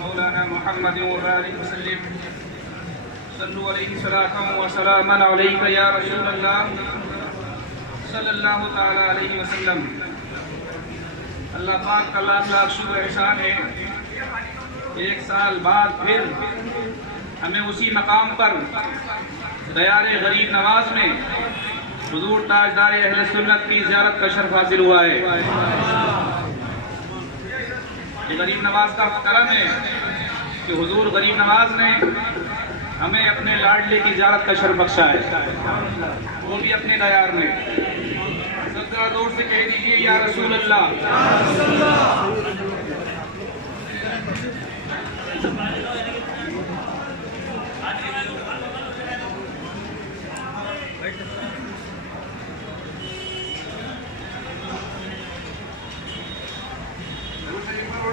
मौलाना मुहम्मद वसल्लम सल्लु अलैहि सलातम व सलामन अलैका या रसूलल्लाह सल्लल्लाहु तआला अलैहि वसल्लम। अल्लाह पाक का लाख लाख शुक्र एहसान है, एक साल बाद फिर हमें उसी मकाम पर दयारे गरीब नवाज में हुजूर ताजदार अहले सुन्नत की ज़ियारत का शर्फ हासिल हुआ है। ये गरीब नवाज का करम है कि हुजूर गरीब नवाज ने हमें अपने लाडले की ज़ियारत का शर्फ बख्शा है, वो भी अपने दयार में। ज़रा जोर से कह दीजिए या रसूल अल्लाह।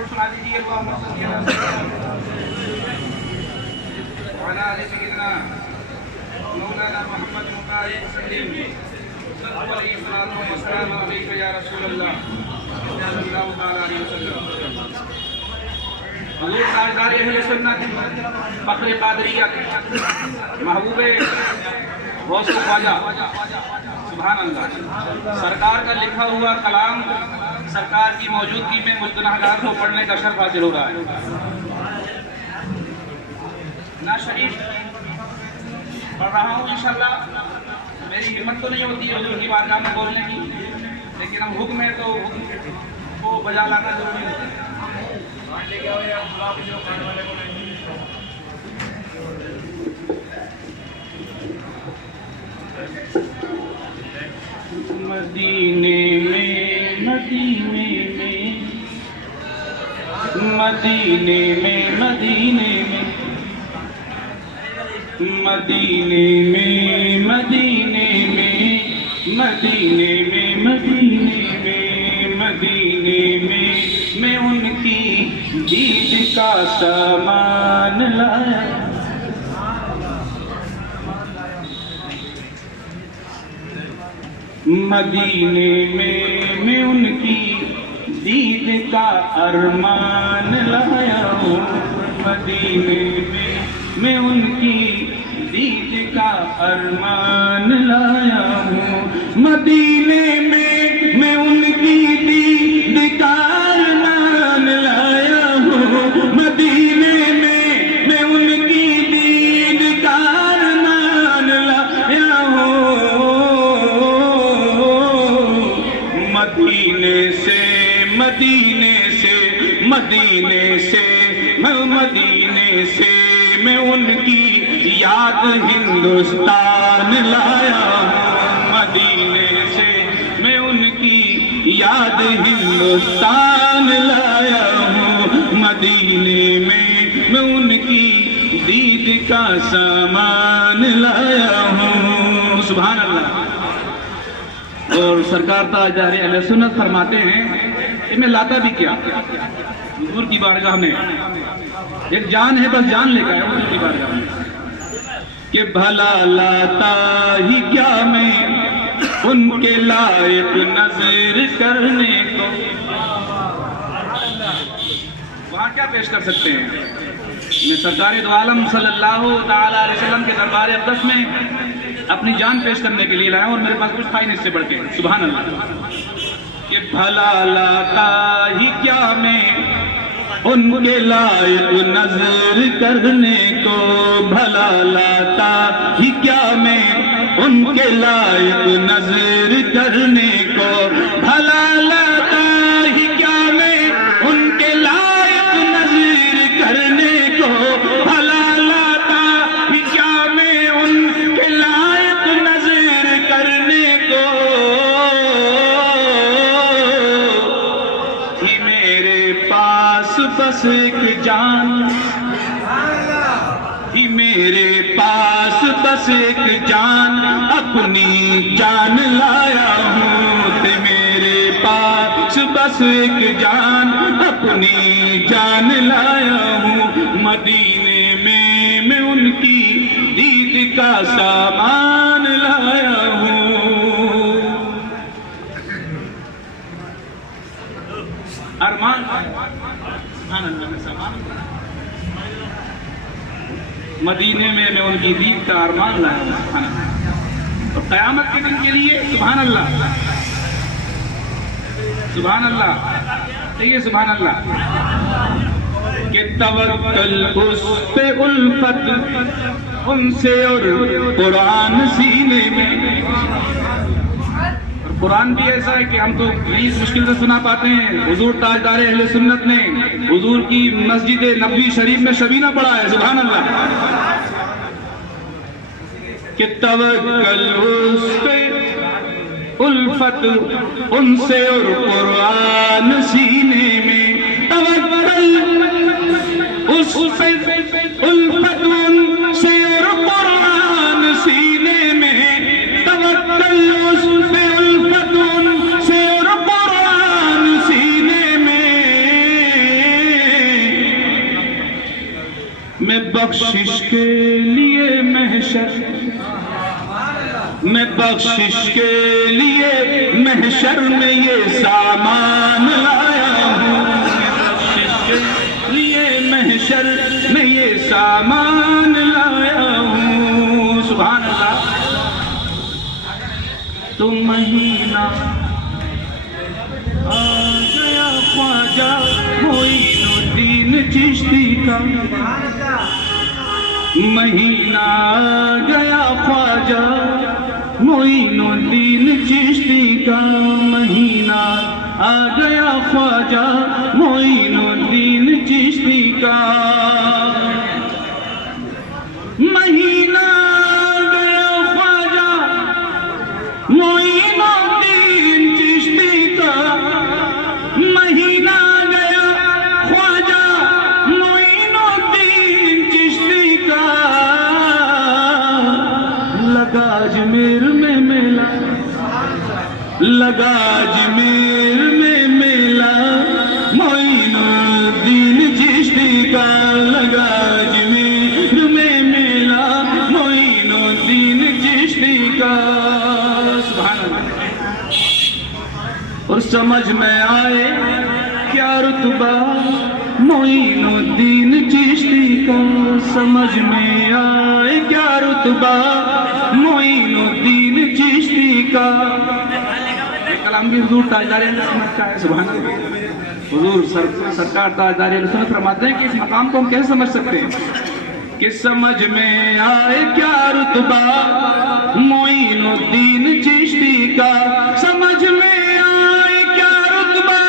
सुना दीजिए मौलाना मोहम्मद फखरे कादरिया महबूबे गौसे ख्वाजा सुभान अल्लाह। सरकार का लिखा हुआ कलाम सरकार की मौजूदगी में मुझ गुनाहगार को पढ़ने का शर्फ हासिल हो रहा है। ना शरीफ पढ़ रहा हूँ इंशाल्लाह। मेरी हिम्मत तो नहीं होती हुजूर की बारगाह में बोलने की, लेकिन अब हुक्म है तो हुक्म को बजा लाना जरूरी है। मदीने में मदीने में मदीने में मदीने में मदीने में मदीने में मदीने में मदीने में मदीने में मैं उनकी दीद का सामान लाया। मदीने में मैं उनकी दीद का अरमान लाया हूँ। मदीने में मैं उनकी दीद का अरमान लाया हूँ। मदीने में मैं उनकी दीद का अरमान लाया मदीने से मैं उनकी याद हिंदुस्तान लाया हूँ। मदीने से मैं उनकी याद हिंदुस्तान लाया हूँ। मदीने में मैं उनकी दीद का सामान लाया हूँ। सुभान अल्लाह। और सरकार ताजदार अहले सुन्नत फरमाते हैं, मैं लाता भी क्या हुजूर की बारगाह में, एक जान है बस जान लेकर आया हुजूर की बारगाह में, कि भला लाता ही क्या मैं उनके लायक नजर करने को। वहां क्या पेश कर सकते हैं? मैं सरकार दो आलम सल्लल्लाहु ताला अलैहि वसल्लम के दरबार अक़दस में अपनी जान पेश करने के लिए लाया और मेरे पास कुछ था ही नहीं इससे बढ़ के। सुभान अल्लाह। कि भला लाता ही क्या मैं उनके लायक नजर करने को। भला लाता ही क्या मैं उनके लायक नजर करने को। भला लाता ही क्या मैं उनके लायक नजर करने को। भला लाता ही क्या मैं उनके लायक नजर करने को। ही मेरे पास बस एक जान, ही मेरे पास बस एक जान, अपनी जान लाया हूँ। ते मेरे पास बस एक जान, अपनी जान लाया हूँ। मदीने में मैं उनकी दीद का सामान लाया हूँ। अरमान मदीने में मैं उनकी दीद का अरमान लाया हूँ। और क़यामत के दिन के लिए सुभान अल्लाह, सुभान अल्लाह। देखिए सुभान अल्लाह कि तवक्कल उस पे उल्फत उनसे और कुरान सीने में। कुरान भी ऐसा है कि हम तो प्लीज मुश्किल से सुना पाते हैं। हुजूर ताजदार अहले सुन्नत ने हुजूर की मस्जिद नबवी शरीफ में शबीना पढ़ा है। सुभान अल्लाह। कि तवक्कल उस पे उल्फत उनसे और कुरान सीने में। तवक्कल उस पे उल्फत उनसे और कुरान सीने में। तवक्कल उस पे मैं बख्शिश के लिए महशर, मैं बख्शिश के लिए महशर में ये सामान लाया हूँ। बख्शिश के लिए महशर में ये सामान लाया हूँ। सुभान अल्लाह। तो महीना आ गया ख्वाजा मोइनुद्दीन चिश्ती का। महीना आ गया ख्वाजा मोइनुद्दीन चिश्ती का। महीना आ गया ख्वाजा मोइनुद्दीन चिश्ती का। महीना आ गया ख्वाजा मोइनुद्दीन चिश्ती का। महीना आ गया ख्वाजा मोइनुद्दीन चिश्ती का। लगा अजमेर में मेला, लगा अजमेर में मेला मोइनुद्दीन चिश्ती का। लगा अजमेर में मेला मोइनुद्दीन चिश्ती का। सुभान अल्लाह। और समझ में आए क्या रुतबा मोइनुद्दीन चिश्ती का। समझ में आए क्या रुतबा मोइनुद्दीन चिश्ती का। कलाम भी हुजूर ताजदार अहले सुन्नत का है। सुभान अल्लाह। हुजूर सरकार ताजदार अहले सुन्नत फरमाते हैं कि इस मकाम को हम कैसे समझ सकते हैं कि समझ में आए क्या रुतबा मोइनुद्दीन चिश्ती का। समझ में आए क्या रुतबा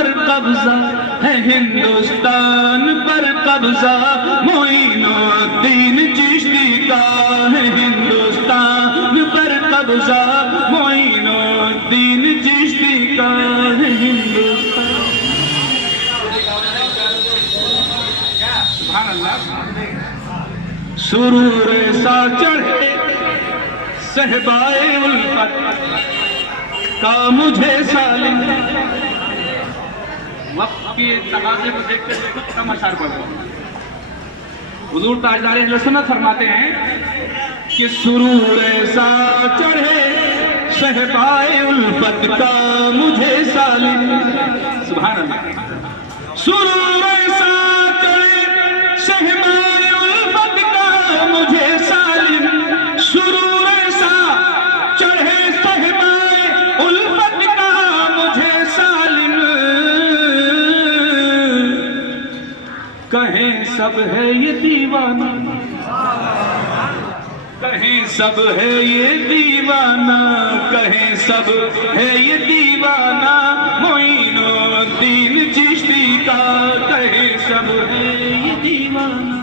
पर कब्जा है, हिंदुस्तान पर कब्जा मोइनुद्दीन चिश्ती का है, हिंदुस्तान पर कब्जा मोइनुद्दीन चिश्ती का है, हिंदुस्तान। सुभान अल्लाह। सुरूर सा चढ़े सहबाए उल्फत का मुझे सालिम। वक्त के तकाज़े को देखते देखते कम अशार पढ़ रहा हूं। हुजूर ताजदार अहले सुन्नत फरमाते हैं कि सुरूर सा चढ़े सहबाए उल्फत का मुझे सालिम। सुभान अल्लाह। सुरूर सा चढ़े सहबाए उल्फत का मुझे सालिम, सुरूर सा चढ़े सहबाए उल्फत का मुझे सालिम। कहें सब है ये दीवाना, कहें सब है ये दीवाना, कहें सब है ये दीवाना मोइनुद्दीन चिश्ती का, कहें सब है ये दीवाना।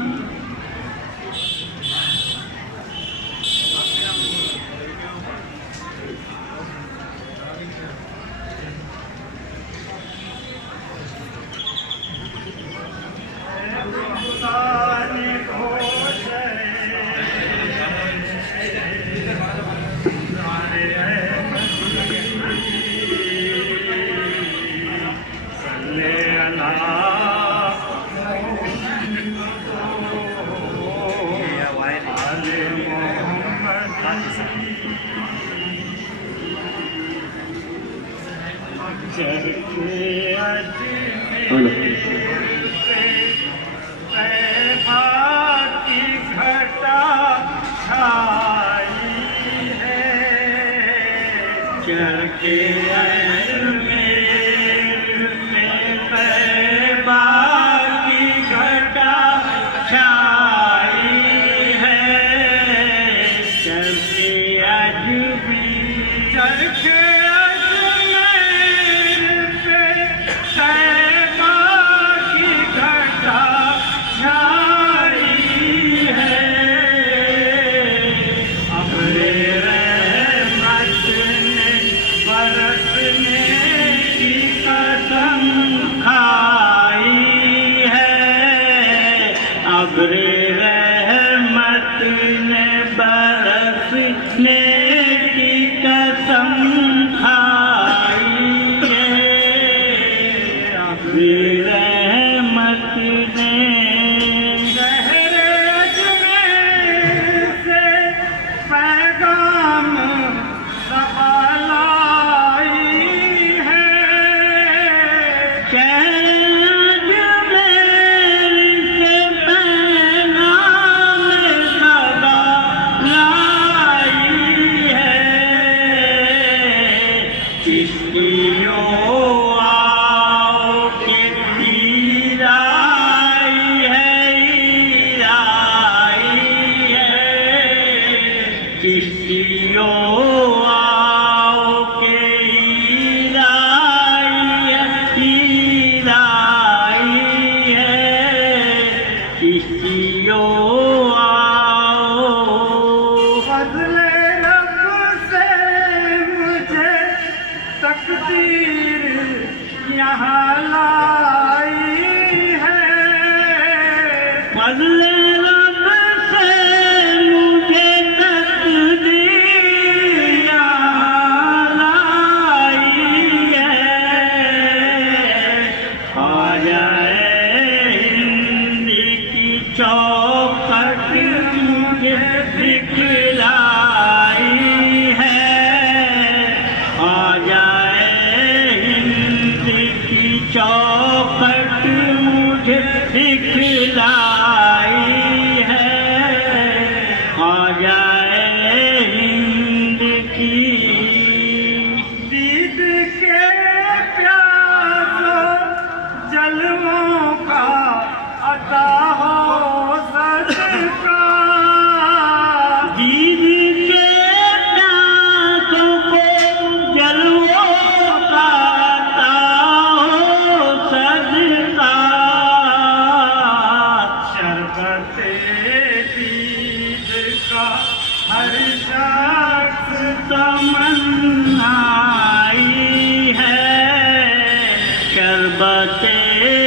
शरबते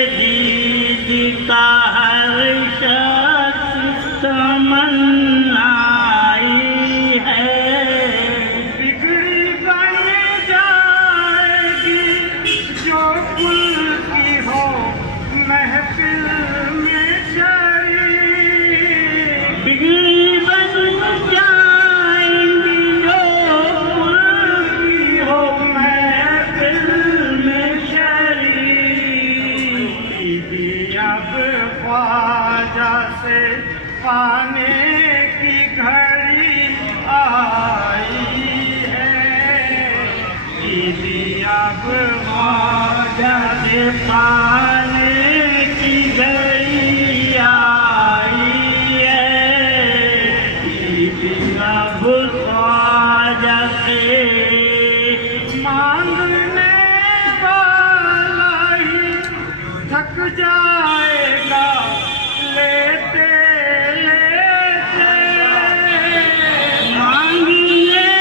दीद का हर शख्स तमन्नाई है। बिगड़ी बन जाएगी जो कुल की हो महफिल में शरी। बिगड़ी बन जाएंगी जो कुल की हो महफिल में शरी। अब ख्वाजा से पाने की घड़ी आई है। दीदी अब ख्वाजा से पाने की घड़ी आई है। दीदी अब ख्वाजा से मांगने वाला ही थक जाएगा लेते लेते। मांगने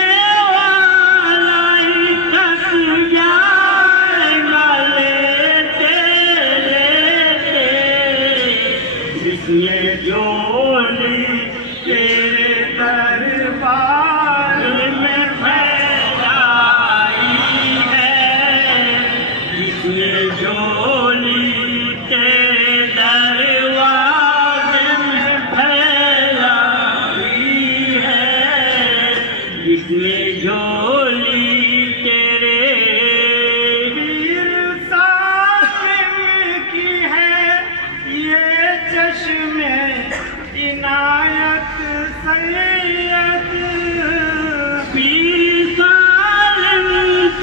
वाला ही थक जाएगा लेते लेते। जिसने झोली तेरे दरबार में फैलाई है। जिसने झोली तेरे दरवाजे में फैलाई है। जिसने झोली तेरे वीर साहिब की है ये चश्मे इनायत सैयद। वीर साहिब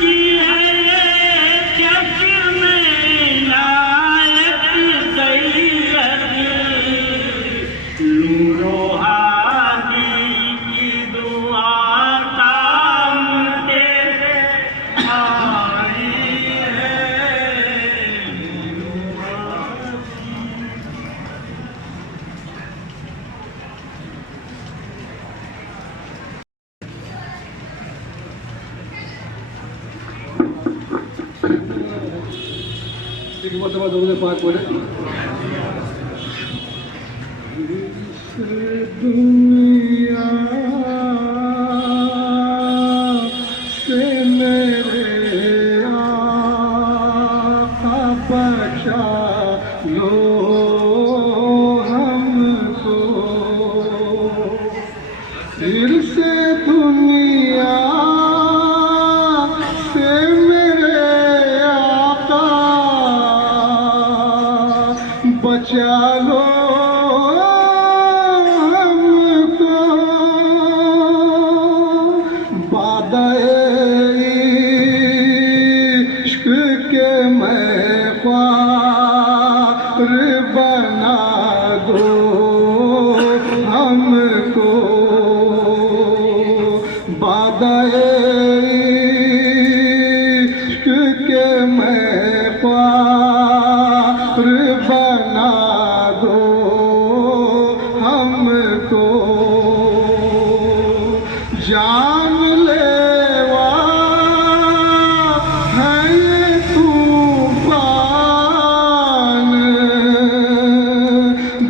की है ये चश्मे इनायत सैयद। नूरो हादी की दुआ काम तेरे आई है। एक मरतबा दरूद पाक बोले। दुनिया से मेरे आका बचा लो हमको। फिर से दुनिया से मेरे आका बचा लो हमको। बादे-इश्क के मैं ख्वार बना दो हमको। बादे-इश्क के मैं ख्वार बना दो हमको। जान लेवा है ये तूफान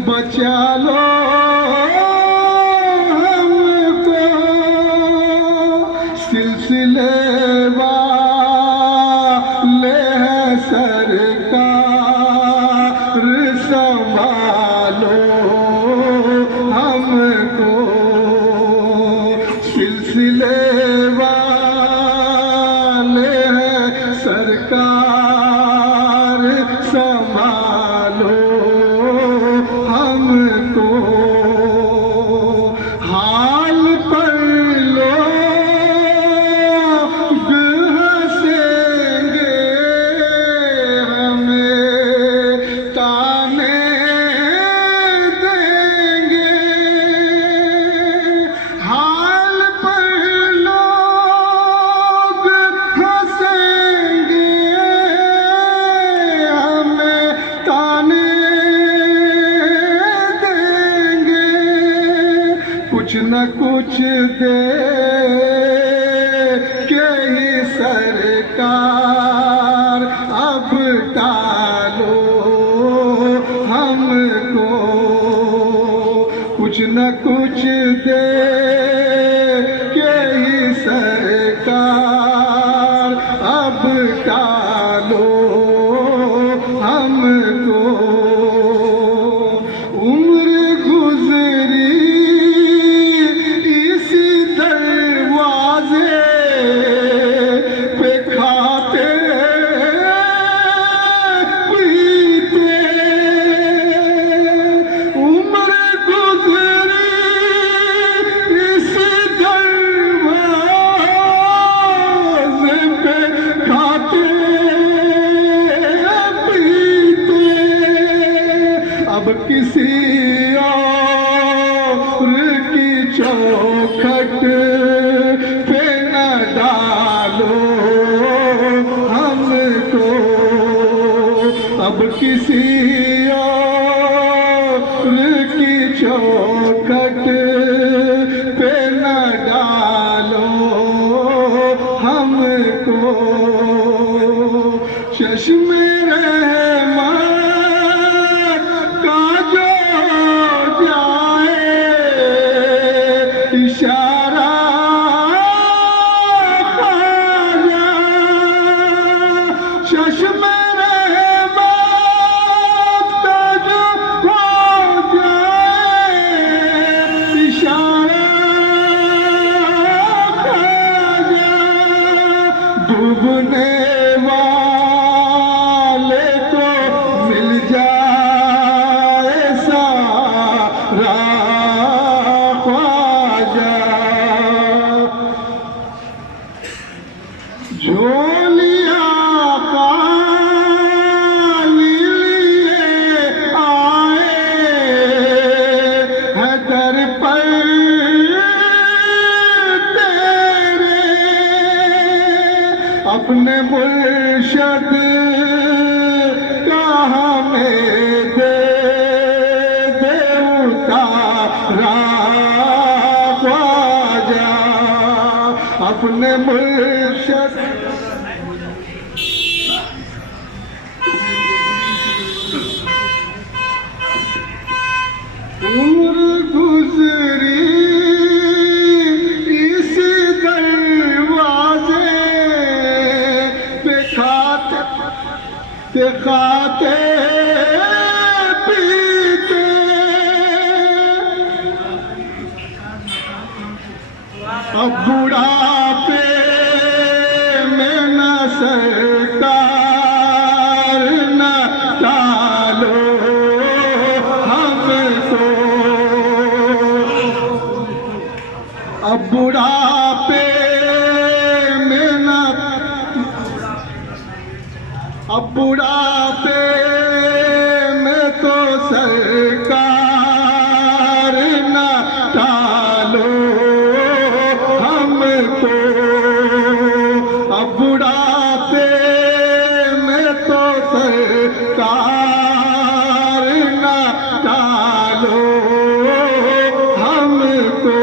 बचा लो हमको। सिलसिले वाले हैं सरकार संभालो हमको। सिलसिले वाले हैं सरकार संभालो हमको। हाल पर लोग हंसेंगे हमें ताने देंगे। हाल पर लोग हंसेंगे हमें ताने देंगे। कुछ न कुछ दे के ही सरकार अब टालो हमको, कुछ न कुछ दे के ही सरकार अब टालो हमको। उम्र गुजरी इसी दरवाजे पे खाते पीते, उम्र गुजरी इसी दरवाजे पे खाते पीते, अब किसी और की चौखट पे न डालो हमको, अब किसी और की चौखट पे न डालो हमको। चश्मे रहमत का जो जाए इशारा ख्वाजा, चश्मे रहमत का जो हो जाए इशारा ख्वाजा, डूबने वाले को मिल जाए सारा ख्वाजा। झोलिया खाली लिए आए हैं दर पर तेरे, अपने मुर्शद का हमें दे दे उतारा ख्वाजा, अपने मुर्शद। उम्र गुजरी इसी दरवाजे पे खाते खाते पीते, अब बुढ़ापे में न सरकार न टालो हमको, अब बुढ़ापे में न, अब बुढ़ापे में तो सरकार न टालो हमको, अब बुढ़ापे में तो सरकार न टालो हमको।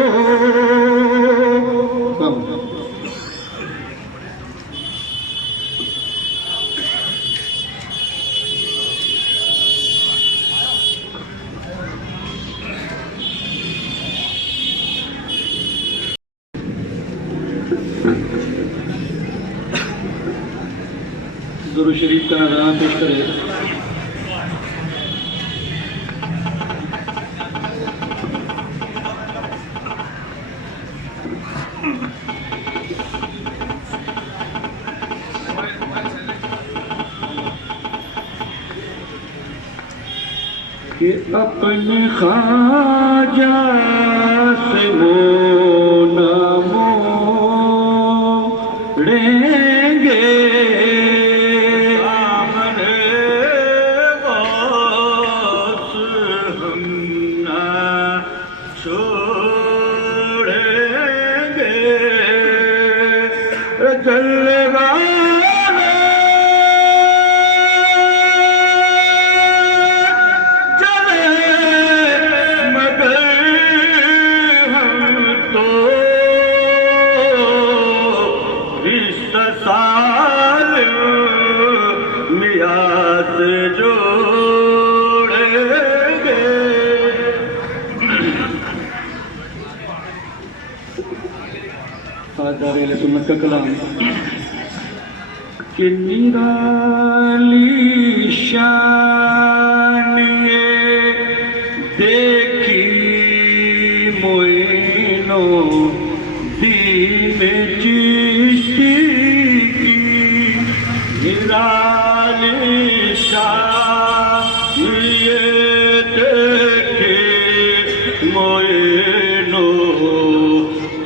दुरूद शरीफ का नजराना पेश करें। कि अपने ख्वाजा से मोह न मोड़ेंगे, सामने गौस हम न छोड़ेंगे, जलवा तो अहले सुन्नत का कलाम कि निराली शान ये देखी मोइनो दीन चिश्ती की निराली शान ये देखी मोइनो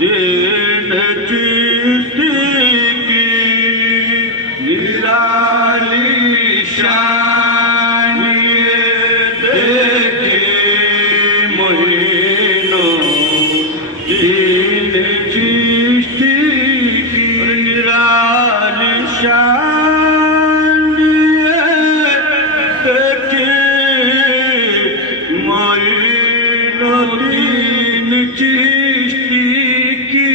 दीन चिश्ती की निराली शान ये देखी मोइनो दीन चिश्ती की निराली शान ये देखी मोइनो दीन चिश्ती की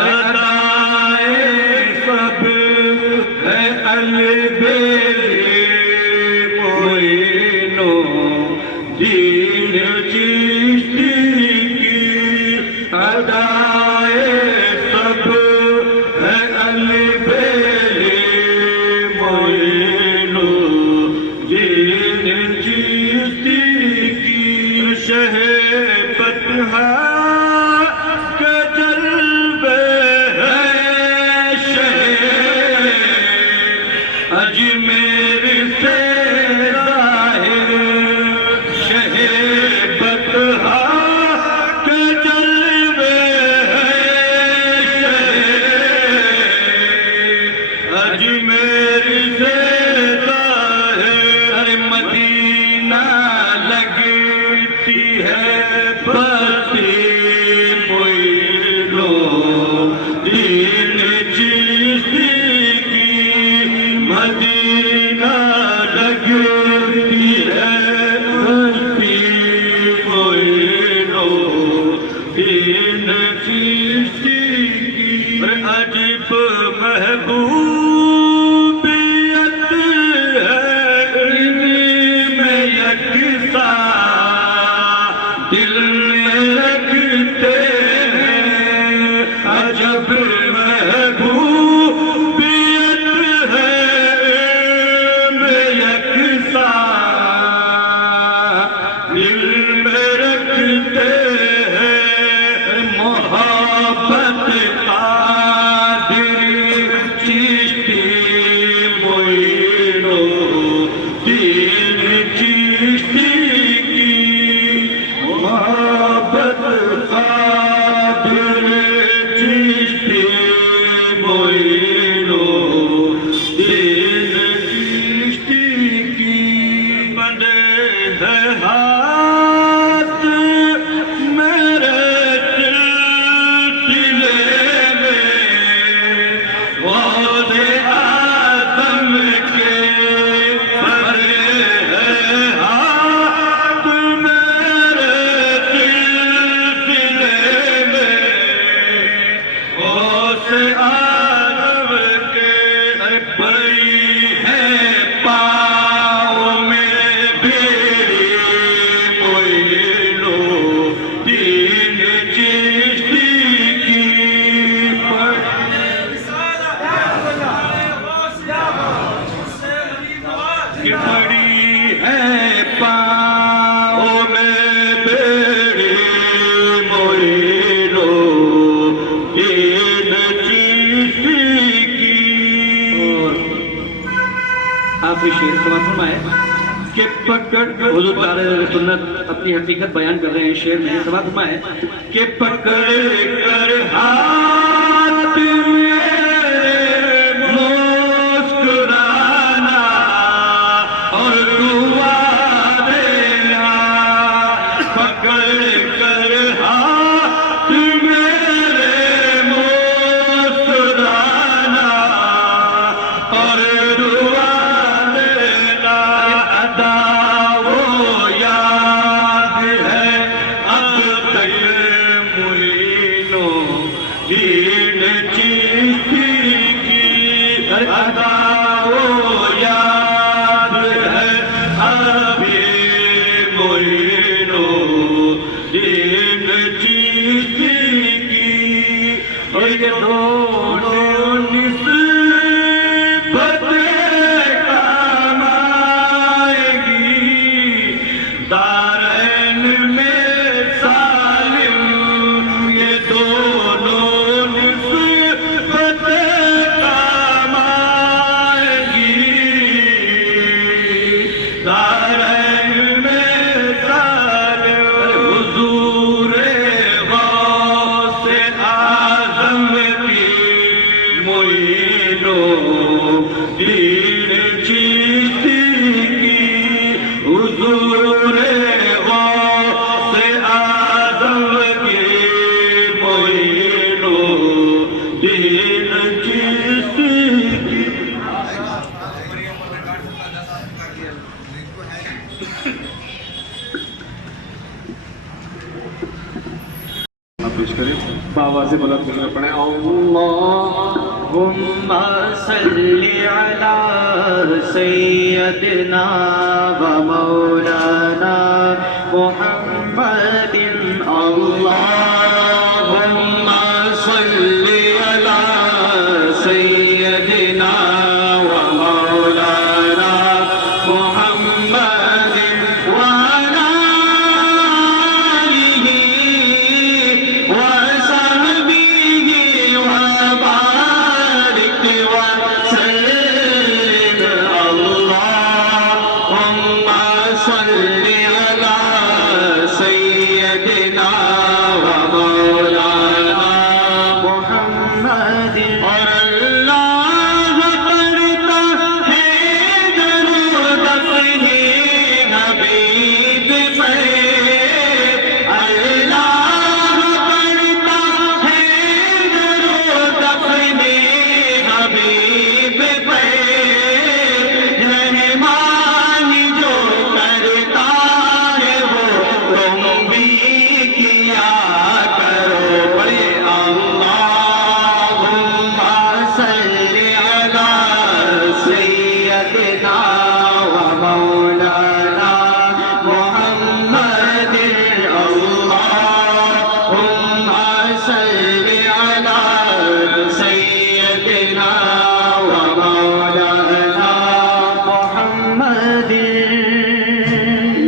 अदाए सब है अलबेले मोइनो दीन चिश्ती की अदाए सब है अलबेले मोइनो दीन चिश्ती की शहबत है के जलवे है शहर अजमेर से जाहिर शहबत है के जलवे है शहर अजमेर से जाहिर मदीना लगती है बसी मोइनो दीन चिश्ती की मदीना लगती है बसी मोइनो दीन चिश्ती की अजब महबूबियत है इनमें यकसा दिल में रखते हैं अजब महबूबियत है इनमें यकसा दिल में रखते हैं मोहब्बत कादिर चिश्ती मोइनो दीन चिश्ती की मोहब्बत कादिर चिश्ती मोइनो दीन चिश्ती की बंदे है हाथ मेरे सिलसिले में गौसे आदम के बंदे है हाथ मेरे सिलसिले में गौसे आदम के बड़ी है पाँव में बेड़ी मोइनो दीन चिश्ती की कि बड़ी है पाँव में बेड़ी मोइनो दीन चिश्ती की और आखिरी शेर समाप्त फरमाए कि पकड़ हुजूर तारे सुन्नत अपनी हकीकत बयान कर रहे हैं शेर में समाप्त फरमाए कि पकड़ कर हाथ मेरे मुस्कुराना और दुआ देना पकड़ कर हाथ मेरे मुस्कुराना और दुआ देना अदा वो याद है अब तक मुइनो दारैन में सालिम हुजूर गौसे आज़म की मोइनो दीन चिश्ती की हुजूर गौसे आज़म की मोइनो दीन चिश्ती की। पेश करें बाबा से बुलंद में पढ़े अल्लाहुम्मा सल्ली अला सय्यदिना व मौलाना मुहम्मदिन अल्लाहुम्मा सल्ली अला सय्यदिना व मौलाना मुहम्मदिन व अला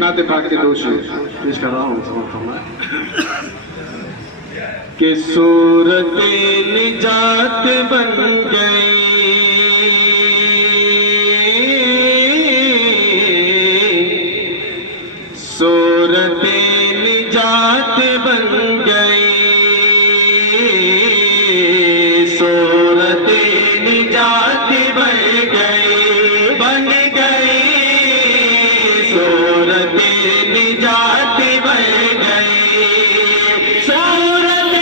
नाते पाक के दो शेर पेश कर रहा हूँ कि सूरत निजात बन गई सूरत निजात बन गई सूरत निजात बन गई सूरत निजात बन गई सूरत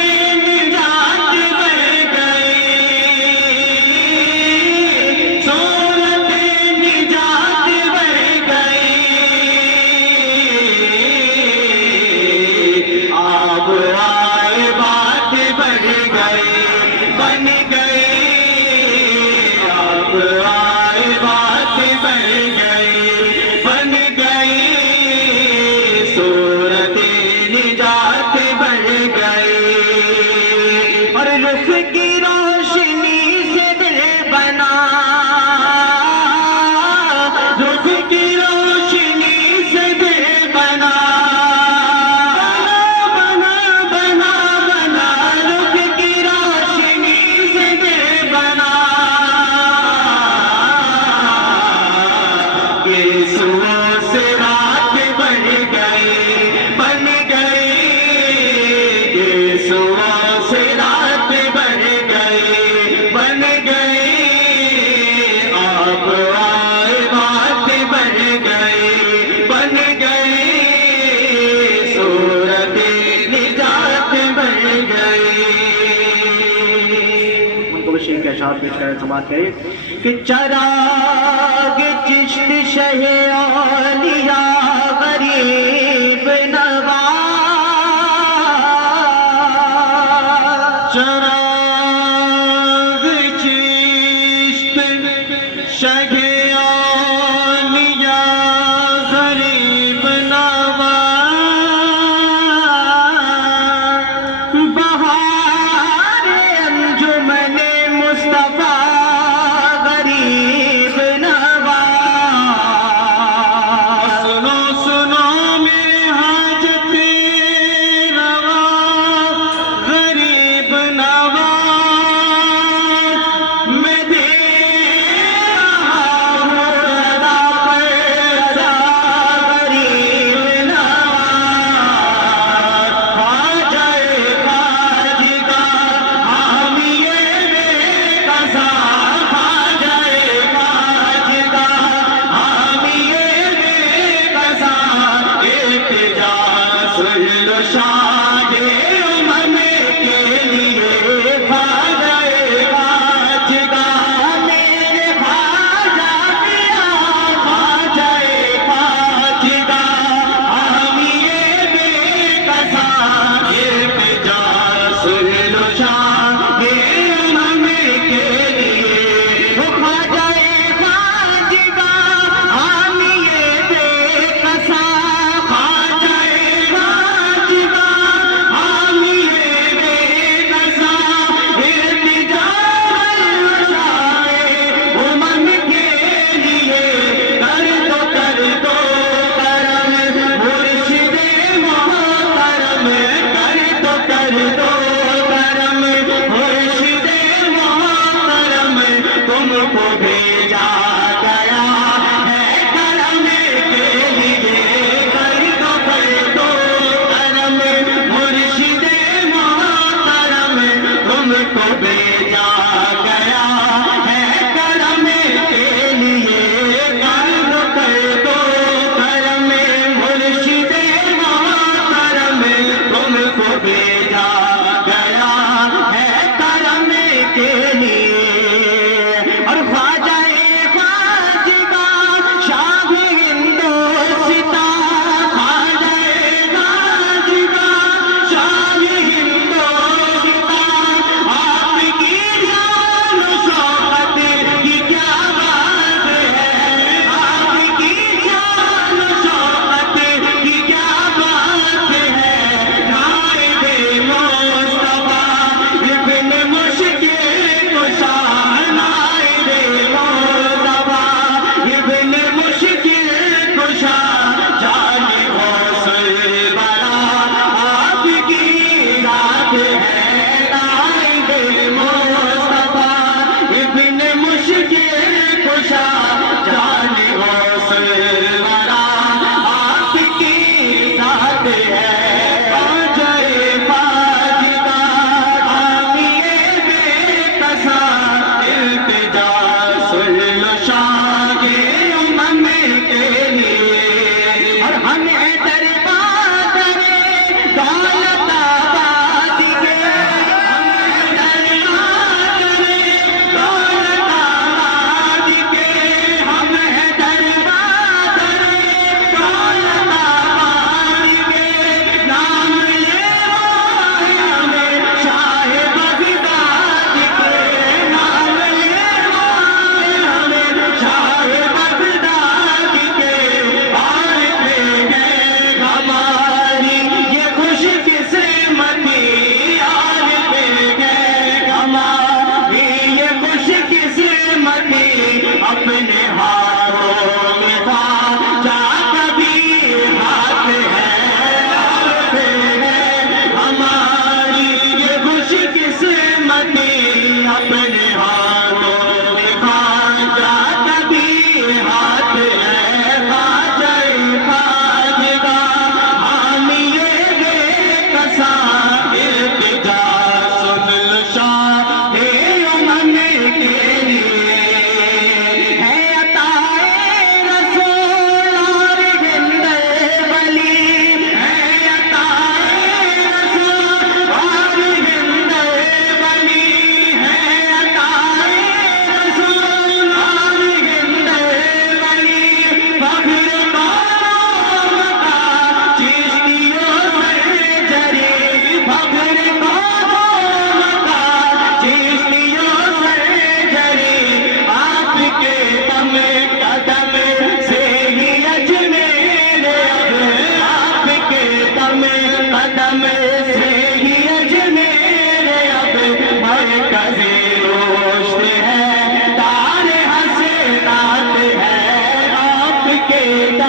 निजात बन गई सूरत निजात बन गई आप आए बात बढ़ गई बन गई आप आए बात बढ़ गई बन गई सूरत निजात बढ़ गई और लुत्फ की रोशनी से दिल बना लुत्फ की रोशनी से दिल बना बना बना बना लुत्फ की रोशनी से दिल बना ये सुबह से रात बढ़ गई बन गई ये सुबह से रात बढ़ गई बन गई आप आए बात बढ़ गई बन गई सूरत निजात बढ़ गई। उनको शेर के अशार पेश करें समाप्त करें कि चराग चिश्त शहे औलिया गरीब नवाज चराग चिश्त शहे औलिया गरीब नवाज बहार अंजुमन मुस्तफा गरीब नवाज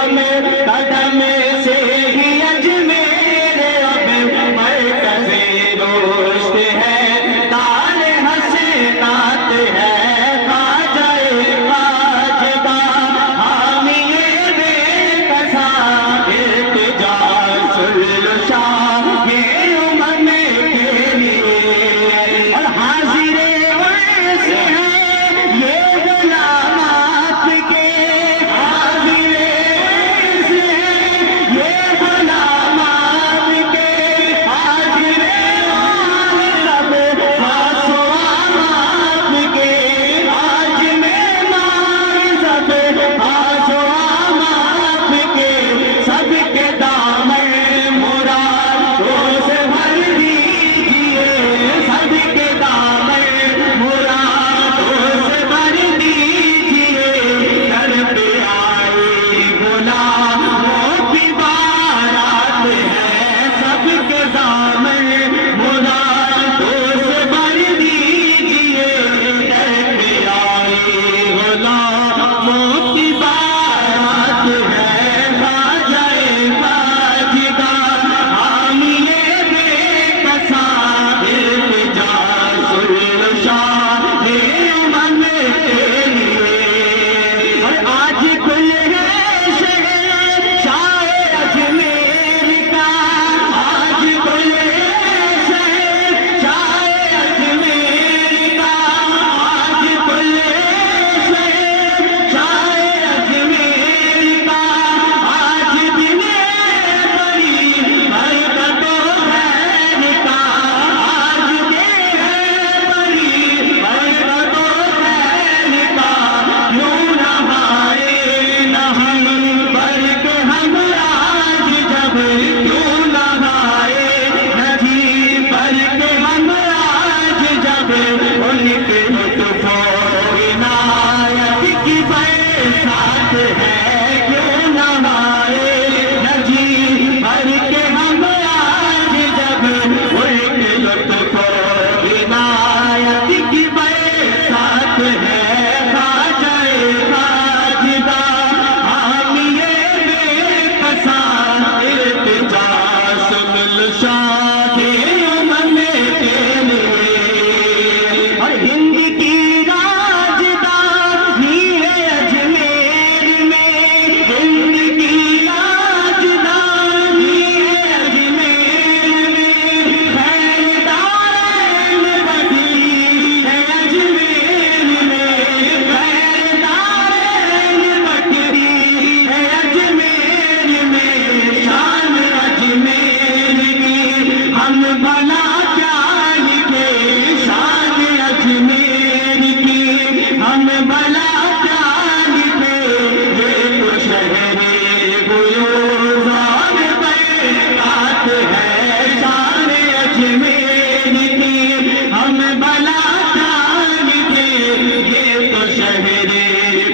कदम से ही अजमेर अब मरकज़े दोस्त है, तार हसनात है ख्वाजाए वाजदा, हामिए बेकसा इल्तिजा सुल्शाह ये उमम के लिए। और हाजिरे वैस है ये गुलाम आपके, हाजिरे वैस है ये गुलाम आपके, हाजिरे सब आसवाम आपके, आज मेहमान सब आसवाम आपके, सबके दामन मुरादों से भर दीजिए, सबके दामन मुरादों से भर दीजिए। घर पे आई गुलामों की बारात है, सबके दामन मुरादों से भर दीजिए। घर पे आई गुलामों की बारात है, ख्वाजाए वाजिदा, हामिए बेकसा इल्तिजा सुल्शाह ये उमम के लिए। और आज कुल है शहर शाह अजमेर का, आज कुल है शहर शाह अजमेर का, आज कुल है शहर शाह अजमेर का, आज दिन बड़ी बरकतों खैर का, आज दिन बड़ी बरकतों खैर का। क्यों नहाए न हम बल्कि हम आज जब, क्यों नहाए नदी बल्कि हम आज जब, उनके लुत्फ़ इनायत की बरसात है। क्यों नहाए नदी बल्कि हम आज जब, उनके लुत्फ़ इनायत की बरसात है। ख्वाजाए वाजिदा, हामिए बेकसा इल्तिजा सुल्शाह ये उमम के लिए। और हिंद की राजधानी है अजमेर में, हिंद की राजधानी है अजमेर में, खैरदारैन बड़ी है अजमेर में, खैरदारैन बड़ी है अजमेर में। शान अजमेर की हम भला क्या लिखे, शान अजमेर की हम भला क्या लिखे। ये तो शहरे गुलज़ार बरक़ात है, शान अजमेर की हम भला क्या लिखे। ये तो शहरे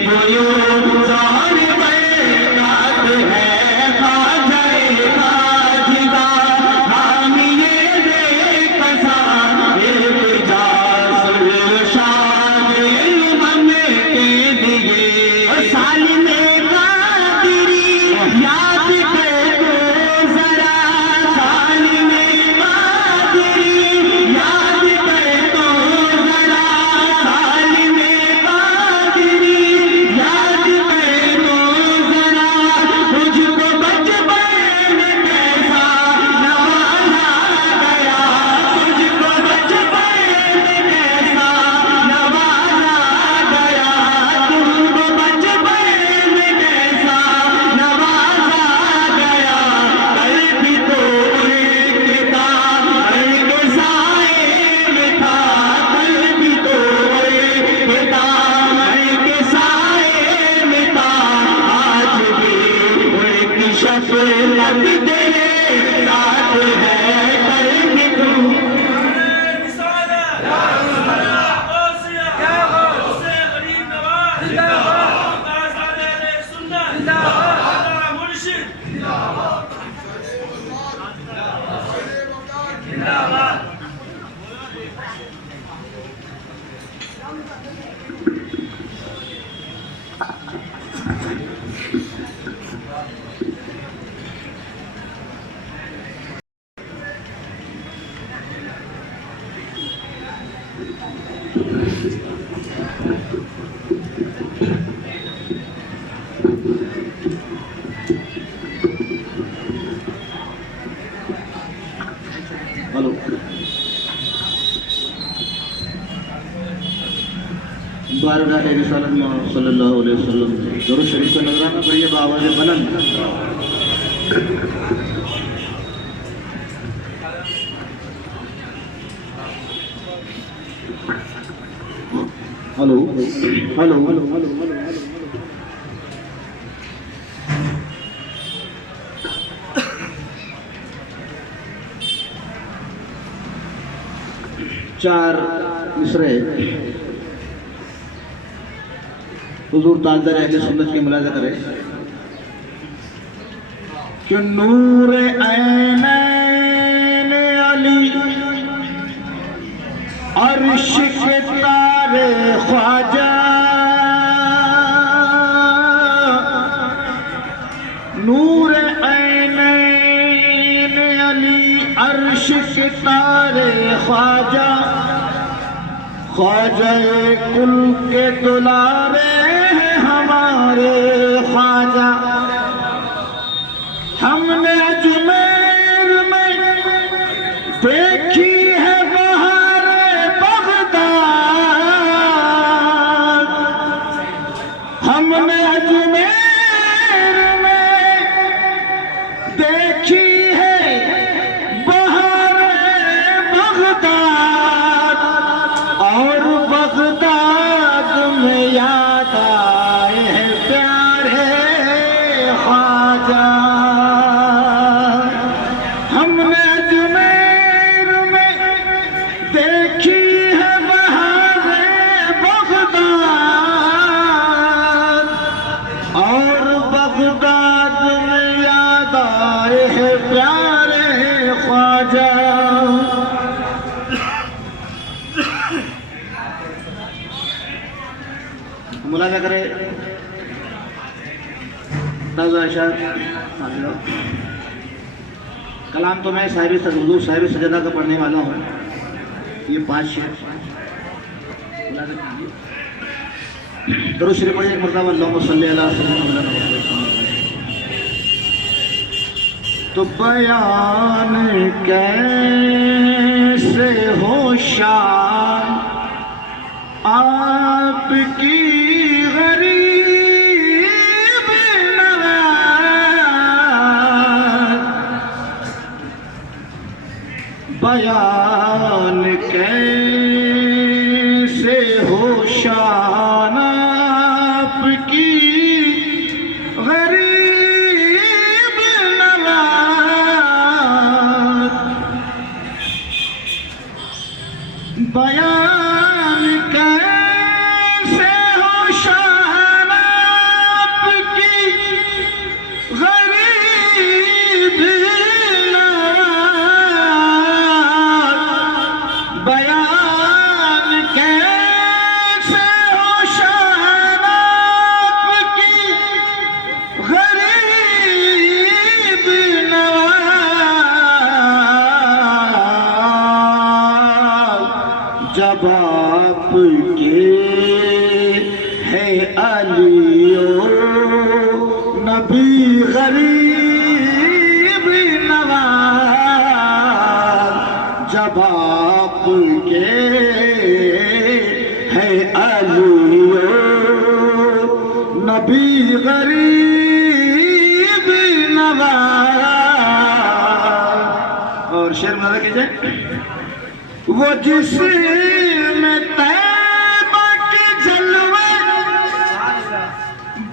गुलज़ार बरक़ात है, ख्वाजाए वाजिदा, हामिए बेकसा इल्तिजा सुल्शाह ये उमम के लिए। और सालिमे कादिरी याद कर दो जरा, सालिमे कादिरी याद कर दो जरा, सालिमे कादिरी याद कर दो जरा। मुझको बचपन में कैसा नवाजा गया, मुझको बचपन में कैसा नवाजा गया, तुमको बचपन में कैसा नवाजा गया। कल भी तो उनके ताब के साए में था, कल भी तो उनके ताब के साए में था, आज भी उनकी शफ़क़त तेरे साथ है। कल भी तो सरदार रिसालत मोहम्मद सल्लल्लाहु अलैहि वसल्लम दुरूद शरीफ का नजराना करिए बावाज़ बुलंद। Hello hello hello hello hello. चार मिसरे हुजूर ताजदार अहले सुन्नत की मुलाज़ा करें कि नूर ऐनैन अली अर्श के तारे ख्वाजा, नूर ऐनैन अली अर्श के तारे ख्वाजा, ख्वाजा कुल के दुलारे हैं हमारे ख्वाजा। हमने अजमेर में देखी है बहारे बगदाद, हमने अजमेर में देखी है बहारे बगदाद, और बगदाद में याद आए हैं प्यारे ख्वाजा। हमने अजमेर में देखी है बहारे बगदाद, और बगदाद में याद आए हैं प्यारे ख्वाजा। मुलाज़ा करे ताज़ा अशार। कलाम तो मैं हुजूर साहिब सजदा का पढ़ने वाला हूँ। ये 5 शेर मुलाज़ा कीजिए। दुरूद शरीफ पढ़िए एक मरतबा अल्लाहुम्मा सल्ली अला सय्यिदिना मुहम्मद। तो बयान कैसे हो शान आपकी गरीब नवाज, बयान कैसे हो शान आपकी गरीब नवाज, बयान कैसे हो शान आपकी गरीब नवाज, बयान कैसे हो शान आपकी गरीब नवाज, जब आपके है अली और नबी गरीब नवाज, जब आपके है अली और नबी गरीब नवाज। और शेर मुलाज़ा कीजिए। वो जिसमें तैबा के जलवे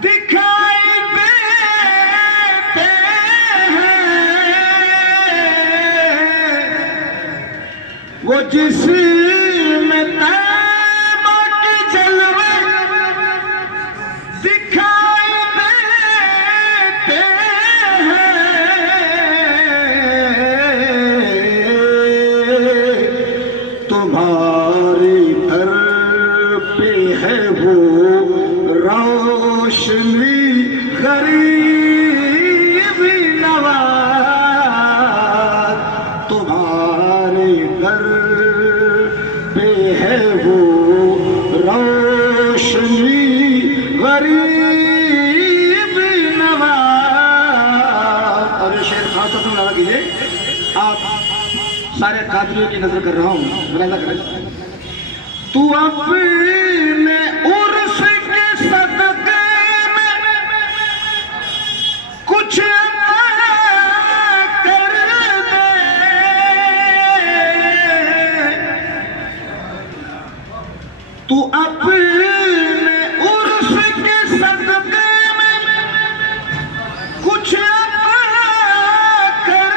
दिखाई देते हैं, वो जिसमें तैबा के जलवे दिखाई देते हैं, तुम्हारे दर पे है वो रोशनी गरीब नवाज, तुम्हारे दर पे है वो रोशनी गरीब नवाज। और ये शेर खास तौर पर लगा कीजिए। आप सारे काफिलों की नजर कर रहा हूँ, मुलाज़ा करें। तू अपने उर्स कुछ कर दे, तू अपने उर्स के सदक़े में कुछ कर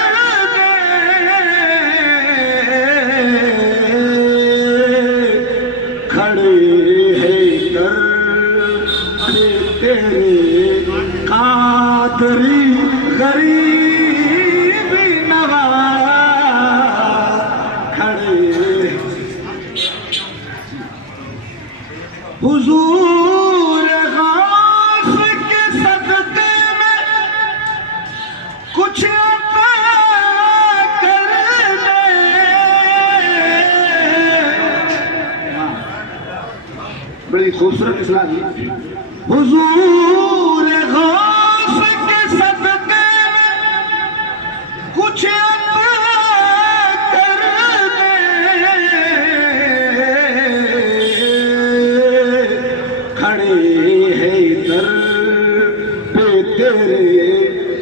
दे, खड़े हैं कर तेरे कादरी गरीब नवाज, खड़े हुजूर गौस के सदक़े में कुछ कर दे। बड़ी खूबसूरत इस्लाम है। हुजूर गौस के सदक़े में कुछ कर दे, खड़े हैं दर पे तेरे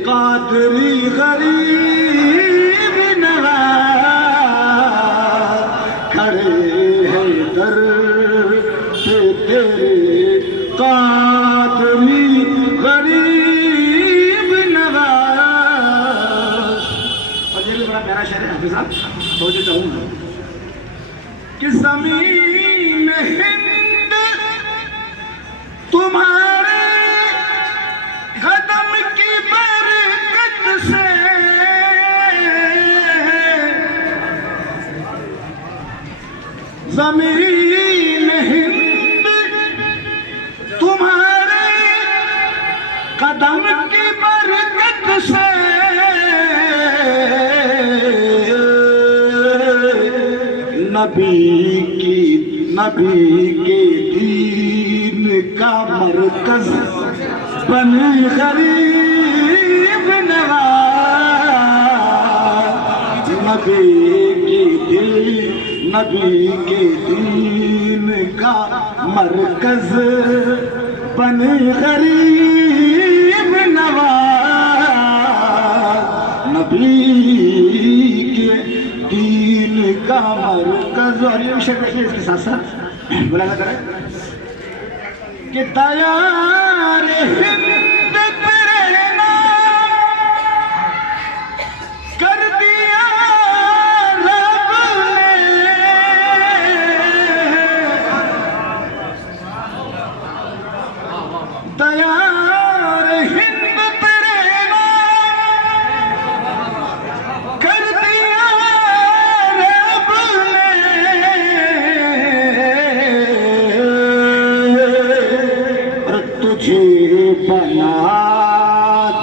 कादरी गरीब नवाज, खड़े हैं दर पे तेरे कादरी गरीब नवाज। और ये भी बड़ा प्यारा शेर है हाफिज़ साहब, सोचो चाहूंगा कि ज़मीन हिंद तुम्हारे कदम की बरकत से, ज़मीन हिंद तुम्हारे कदम की बरकत से, नबी के दीन का मरकज बने गरीब नवाज, नबी के दीन का मरकज बने गरीब नवाज, नबी के दीन का मरकज। और ये विषय देखिए इसके साथ साथ बोला जाता है कि तैयार हिंद तेरे नाम कर दिया रब ने, तैयार हिंद तेरे नाम कर दिया रब ने, और तुझे बना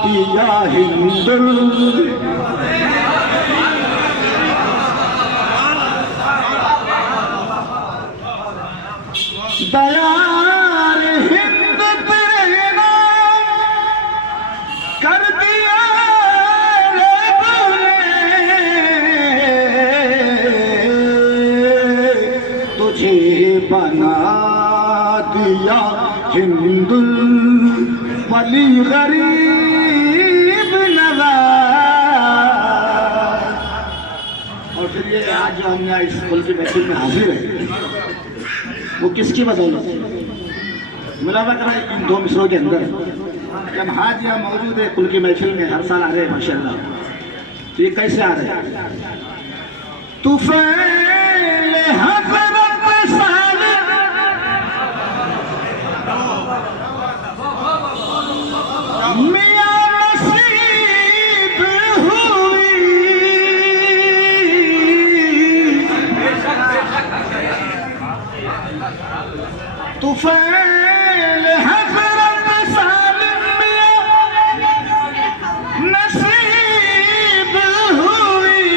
दिया हिंदुल, दयार हिंद तेरे नाम कर दिया रब ने, तुझे बना दिया हिंदुल वली गरीब नवाज। और फिर ये आज जो हम यहाँ इस कुल की महफिल में हाजिर है वो किसकी बदौलत है? मेरा मतलब इन दो मिसरों के अंदर जब हाथ यहाँ मौजूद है कुल की महफिल में, हर साल आ रहे हैं माशाल्लाह, तो ये कैसे आ रहे हैं? तुफैल हज़रत सालिक मियां नसीब हुई, तुफैल हज़रत सालिक मियां नसीब हुई,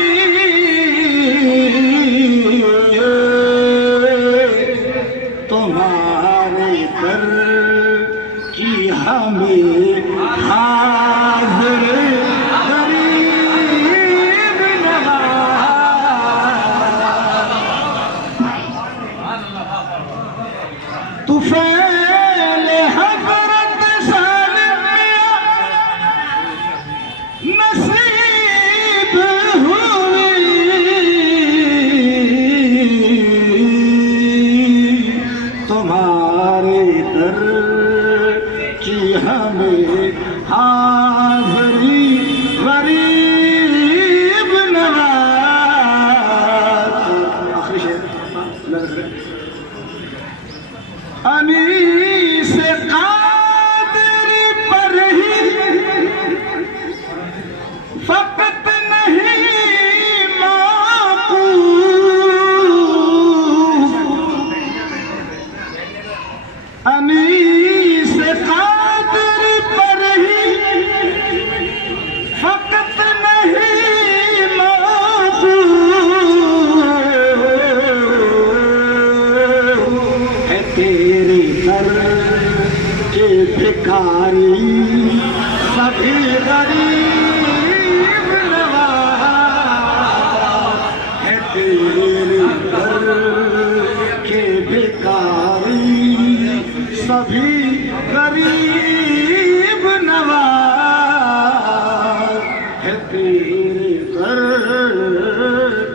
गरीब नवाज है तेरे घर के भिखारी, सभी गरीब नवाज है तेरे घर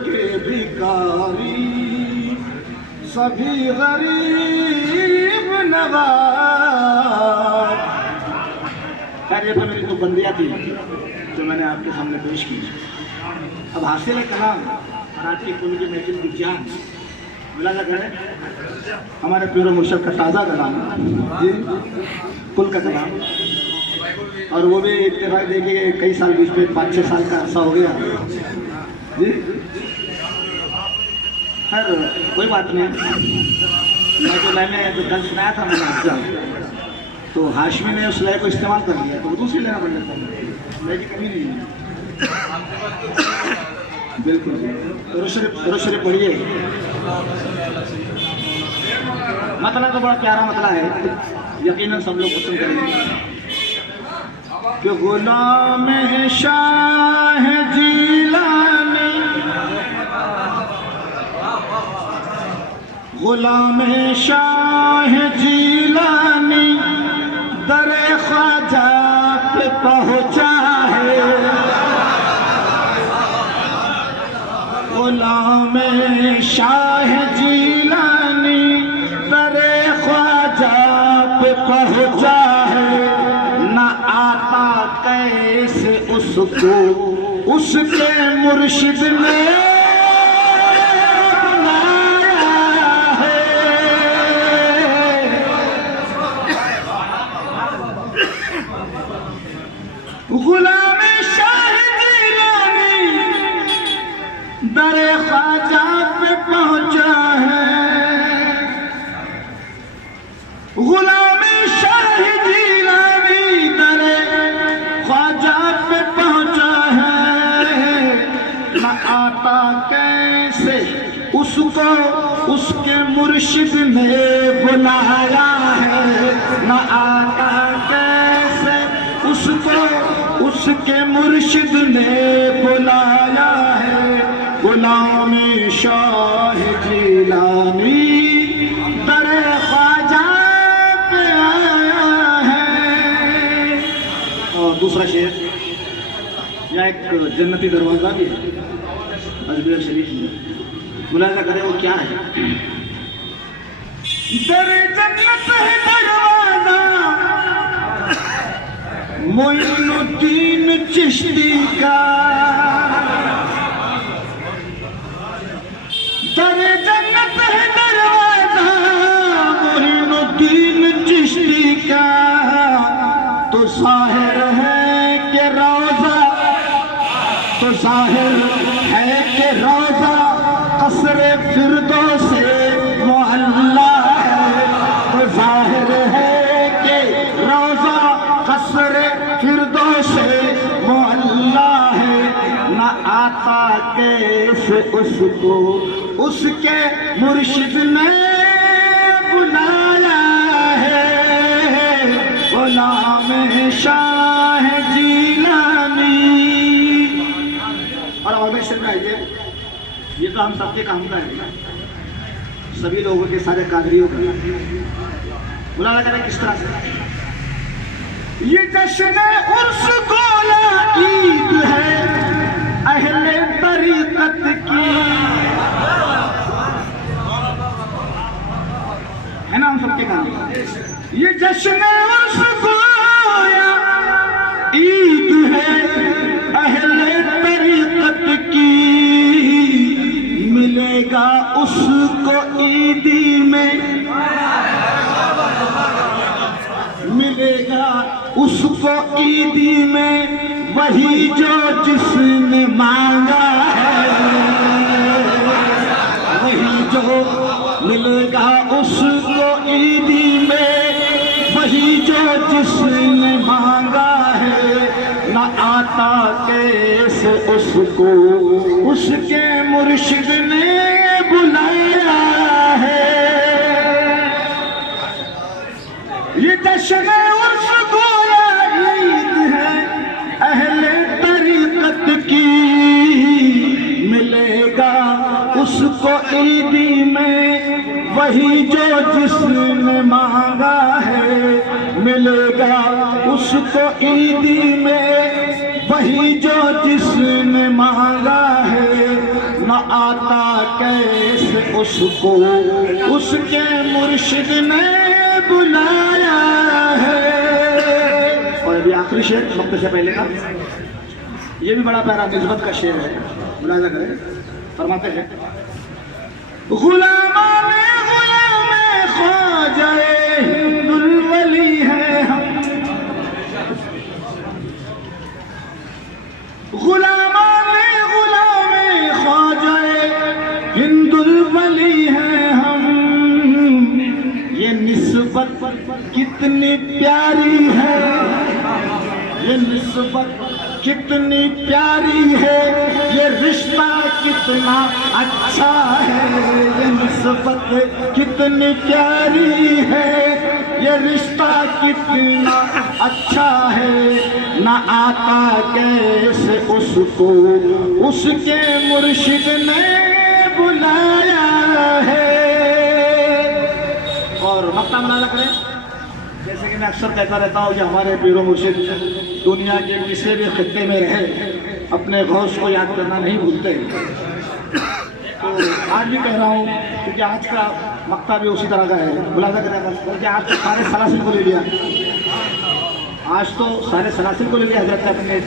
के भिखारी, सभी गरीब नवाज। खैर ये तो मेरी दो बंदियाँ थी जो मैंने आपके सामने पेश की। अब हासिल कलाम और आज की कुल की महफिल की जान मिला जा करें हमारे प्यारे मुर्शिद का ताज़ा कलाम जी, कुल का कलाम, और वो भी इत्तेफाक देखिए कई साल बीच में 5-6 साल का अर्सा हो गया जी। खैर कोई बात नहीं, मैंने जो कल सुनाया था मैंने अफजल, तो हाशमी ने उस लय को इस्तेमाल कर लिया, तो वो दूसरी लेना पड़ जाता है, लय की कमी नहीं है। बिल्कुल शरीफ पढ़िए। मतला तो बड़ा प्यारा मतला है, यकीनन सब लोग पसंद करेंगे कि गुलाम शाह जीलानी, गुलाम शाह जीलानी दरे ख्वाजा पे पहुँचा है, गुलाम शाह जीलानी दरे ख्वाजा पे पहुँचा है, न आता कैसे उसको उसके मुर्शिद ने गुलाम शाह जीलानी दरे ख्वाजा पे पहुँचा है, गुलाम शाह जीलानी दरे ख्वाजा पे पहुँचा है, न आता कैसे उसको उसके मुर्शिद ने बुलाया है, न आता कैसे उसको उसके मुर्शिद ने बुलाया है, गुलाम शाह जीलानी दरे ख्वाजा पे आया है। और दूसरा शेर, या एक जन्नती दरवाजा भी है अजमेर शरीफ में, मुलाजा करें वो क्या है। दरे जन्नत है दरवाजा मोइनुद्दीन चिश्ती का, दरे जन्नत है दरवाजा मोइनुद्दीन चिश्ती का, तो ज़ाहिर है कि रोज़ा, तो ज़ाहिर है कि रोज़ा क़स्र फ़िरदौस मुअल्ला है, तो ज़ाहिर है कि रोज़ा क़स्र फ़िरदौस मुअल्ला है, न आता कैसे उसको उसके मुर्शिद ने बुलाया है, गुलाम शाह जीलानी। और आगे से आइए, ये तो हम सबके काम का है, सभी लोगों के सारे कादरियों का। बुलाना करें किस तरह से, ये जश्न उर्स गोला ईद है अहले तरीकत की, है ना हम सबके काम। ये जश्न उर्स गोया ईद है अहले तरीकत की, मिलेगा उसको ईदी में, मिलेगा उसको ईदी में वही जो जिसने मांगा है, वही जो मिलेगा उसको ईदी में वही जो जिसने मांगा है, न आता कैसे उसको उसके मुर्शिद ने बुलाया है। ये जश्न उर्स गोया ईद है अहले उसको ईदी में वही जो जिसने मांगा है मिलेगा। उसको ईदी में वही जो जिसने मांगा है, न आता कैसे उसको उसके मुर्शिद ने बुलाया है। और अभी आखिरी शेर वक्त से पहले का, ये भी बड़ा प्यारा निस्बत का शेर है, मुलाजा करें। फरमाते हैं गुलामाने गुलामे ख्वाजाए हिंदुल वली है हम, गुलामाने गुलामे ख्वाजाए हिंदुल वली है हम। ये निस्बत कितनी प्यारी है, ये निस्बत कितनी प्यारी है, ये रिश्ता कितना अच्छा है। ये निस्बत कितनी प्यारी है, ये रिश्ता कितना अच्छा है। न आता कैसे उसको उसके मुर्शिद ने बुलाया है। और मक्ता मनाना करें। जैसे कि मैं अक्सर कहता रहता हूँ कि हमारे पीरो मुर्शिद दुनिया के किसी भी खित्ते में रहे अपने गौस को याद करना नहीं भूलते। तो आज भी कह रहा हूँ क्योंकि आज का मक्ता भी उसी तरह का है, मुलाजा करेगा। क्योंकि आज तो सारे सलासिल को ले लिया, आज तो सारे सलासिल को ले लिया हजरत अपने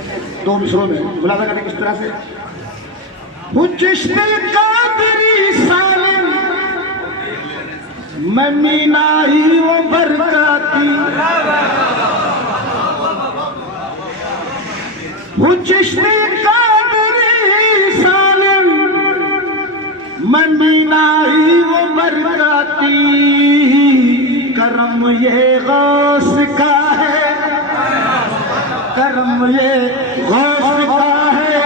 दो मिसरों में। मुलाजा करें किस तरह से। वो चिश्ते कादरी सालिम मैं मीनाई वो बरकाती, वो चिश्ते कादरी सालिम मैं मीनाई वो बरकाती। करम ये गौस का है, करम ये गौस का है,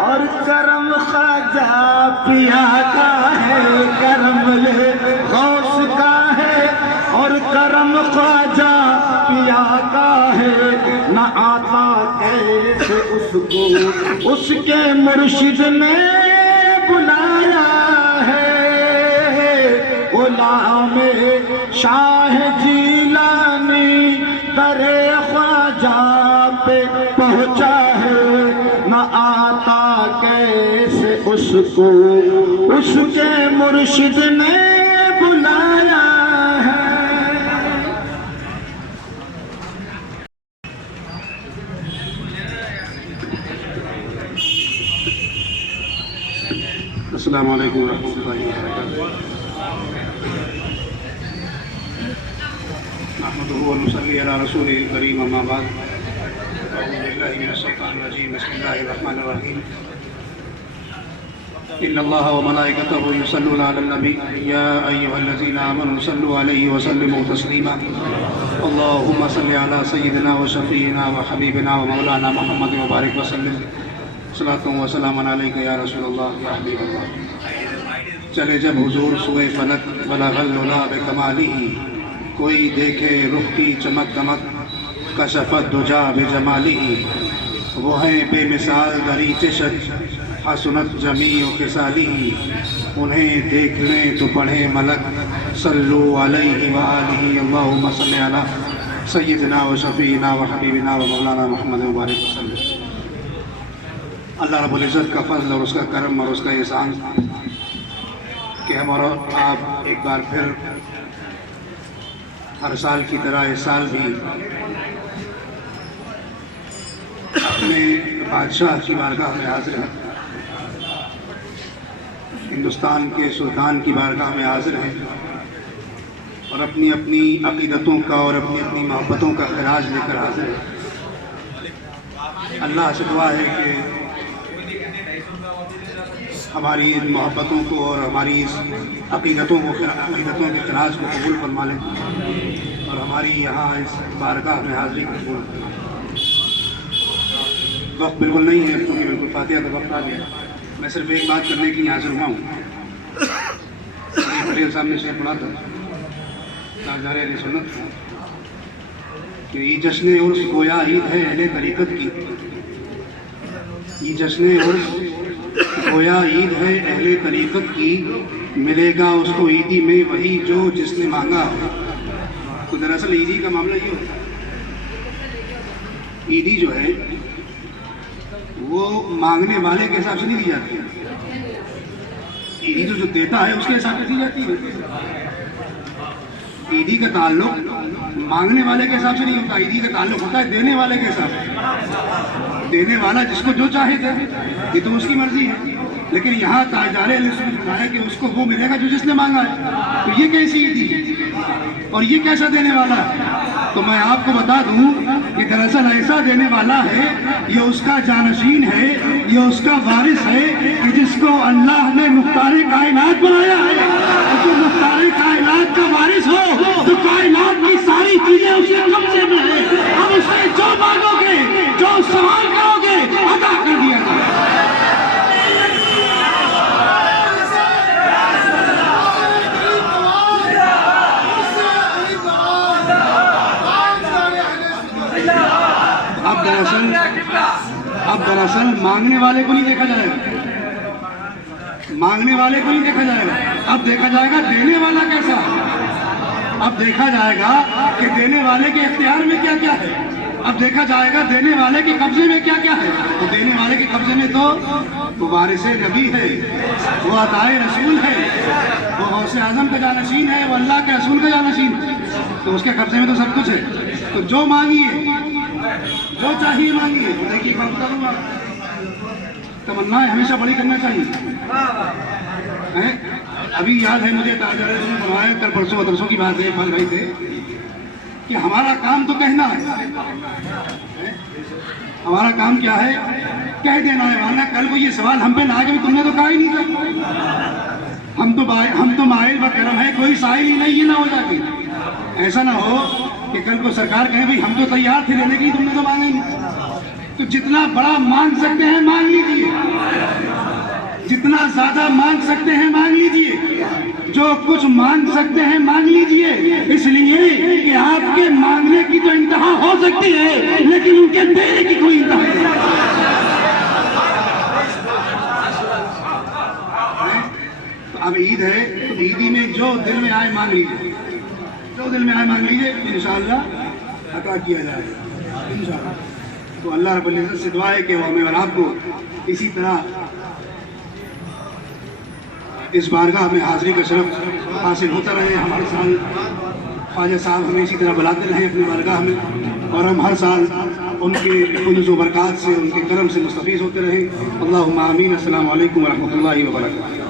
और करम ख्वाजा पिया का है। करम ये गौस का है और करम ख्वाजा पिया का है। न आता कैसे उसको उसके मुर्शिद ने बुलाया है। गुलाम शाह जीलानी दरे ख्वाजा पे पहुंचा है। न आता कैसे उसको उसके मुर्शिद ने बुलाया है। अस्सलाम वालेकुम रहमतुल्लाहि व बरकातुहू। नहमदुहु व नुसल्ली अला रसूलिल करीम, अम्मा बाद। अऊज़ु बिल्लाहि मिनश शैतानिर रजीम, बिस्मिल्लाहिर रहमानिर रहीम। इन्नल्लाह व मलाइकतहु युसल्लूना अलन नबी या अय्युहल्लज़ीना आमनू सल्लु अलैहि व सल्लिमू तस्लीमा। अल्लाहुम्मा सल्लि अला सय्यिदिना व शफ़ीइना व हबीबिना व मौलाना मुहम्मद व बारिक व सल्लिम सलातुन व सलामुन अलैका या रसूलल्लाह या हबीबल्लाह। चले जब हुजूर सुए फलक बलगल उला बेकमालिही, कोई देखे रुख की चमक दमक कशफत दुजा बेजमालिही। वो है बेमिसाल दरी चशत हसनत जमी व खिसालिही, उन्हें देख लें तो पढ़े मलक सल्लु अलैहि व आलिही। अल्लाहुम्मा सल्लि अला सय्यिदिना व शफ़ीइना व हबीबिना व मौलाना मुहम्मद व बारिक वसल्लम। अल्लाह रब्बुल इज़्ज़त का फज़ल और उसका करम और उसका एहसान कि हम और आप एक बार फिर हर साल की तरह इस साल भी अपने बादशाह की बारगाह में हाजिर हैं, हिंदुस्तान के सुल्तान की बारगाह में हाजिर हैं और अपनी अपनी अक़ीदतों का और अपनी अपनी मोहब्बतों का खराज लेकर हाजिर हैं। अल्लाह से दुआ है कि हमारी इन मोहब्बतों को और हमारी इस अक़ीदतों के खराज को कबूल फरमा लें और हमारी यहाँ इस बारगाह में हाज़िरी को कबूल करें। वक्त बिल्कुल नहीं है क्योंकि बिल्कुल फातिहा का वक्त आ गया। मैं सिर्फ एक बात करने के लिए हाजिर हुआ हूँ। पटेल साहब ने शेर पढ़ा था ताज़दारे सुन्नत था कि ये जश्न उर्स गोया ईद है अहले तरीक़त की। ये जश्न उर्स गोया ईद है अहले तरीक़त की, मिलेगा उसको ईदी में वही जो जिसने मांगा है। तो दरअसल ईदी का मामला ये होता है, ईदी जो है वो मांगने वाले के हिसाब से नहीं दी जाती है। ईदी तो जो देता है उसके हिसाब से दी जाती है। ईदी का ताल्लुक मांगने वाले के हिसाब से नहीं होता, ईदी का ताल्लुक होता है देने वाले के हिसाब से। देने वाला जिसको जो चाहे दे, ये तो उसकी मर्जी है। लेकिन यहाँ ताजदारे ने बताया कि उसको वो मिलेगा जो जिसने मांगा है। तो ये कैसी ईदी है और ये कैसा देने वाला है? तो मैं आपको बता दूं कि दरअसल ऐसा देने वाला है, ये उसका जानशीन है, ये उसका वारिस है कि जिसको अल्लाह ने मुख्तारे कायनात बनाया है। और जो मुख्तारे कायनात का वारिस हो तो कायनात की सारी चीजें उसके कब्जे में है। अब उससे जो मांगोगे, जो सवाल करोगे, अदा कर दिया जाएगा। अब दरअसल मांगने वाले को नहीं देखा जाएगा, मांगने वाले को नहीं देखा जाएगा। अब देखा जाएगा देने वाला कैसा है। अब देखा जाएगा कि देने वाले के इख्तियार में क्या क्या है। अब देखा जाएगा देने वाले के कब्जे में क्या क्या है। तो देने वाले के कब्जे में तो वारिस नबी है, वो अताए रसूल है, वो गौसे आजम का जानशीन है, वो अल्लाह के रसूल का जानशीन है। तो उसके कब्जे में तो सब कुछ है। तो जो मांगिए, जो चाहिए मांगिए। देखिए बात करूँगा, तमन्नाएं हमेशा बड़ी करना चाहिए। अभी याद है मुझे, ताजदारे ने बनाया कल परसों तरसों की बात है, फल भाई थे कि हमारा काम तो कहना है। हमारा काम क्या है? कह देना है। वरना कल को ये सवाल हम पे ना आए कि तुमने तो कहा ही नहीं था। हम तो माइल व करम है, कोई साइल ही नहीं, ये ना हो जाती। ऐसा ना हो कि कल को सरकार कहे भाई हम तो तैयार थे लेने की, तुमने तो मांगा ही नहीं। तो जितना बड़ा मांग सकते हैं मांग लीजिए, जितना ज्यादा मांग सकते हैं मांग लीजिए, जो कुछ मांग सकते हैं मांग लीजिए। इसलिए कि आपके मांगने की तो इंतहा हो सकती है, लेकिन उनके देने की कोई इंतहा नहीं। तो अब ईद है, तो ईदी में जो दिल में आए मांग लीजिए, जो दिल में आए मांग लीजिए, इंशाअल्लाह अता किया जाएगा इंशाअल्लाह। तो अल्लाह रब्बुल इज्जत से दुआ है कि वो हमें और आपको इसी तरह इस बारगाह में हाजिरी का शरफ हासिल होता रहे। हमारे साल ख्वाजा साहब हमें इसी तरह बुलाते रहे अपनी बारगाह में, और हम हर साल उनके फुज़ व बरक़ात से, उनके करम से मुस्तफ़ीज़ होते रहे। अल्लाहुम्मा आमीन। अस्सलामु अलैकुम व रहमतुल्लाहि व बरकातहू।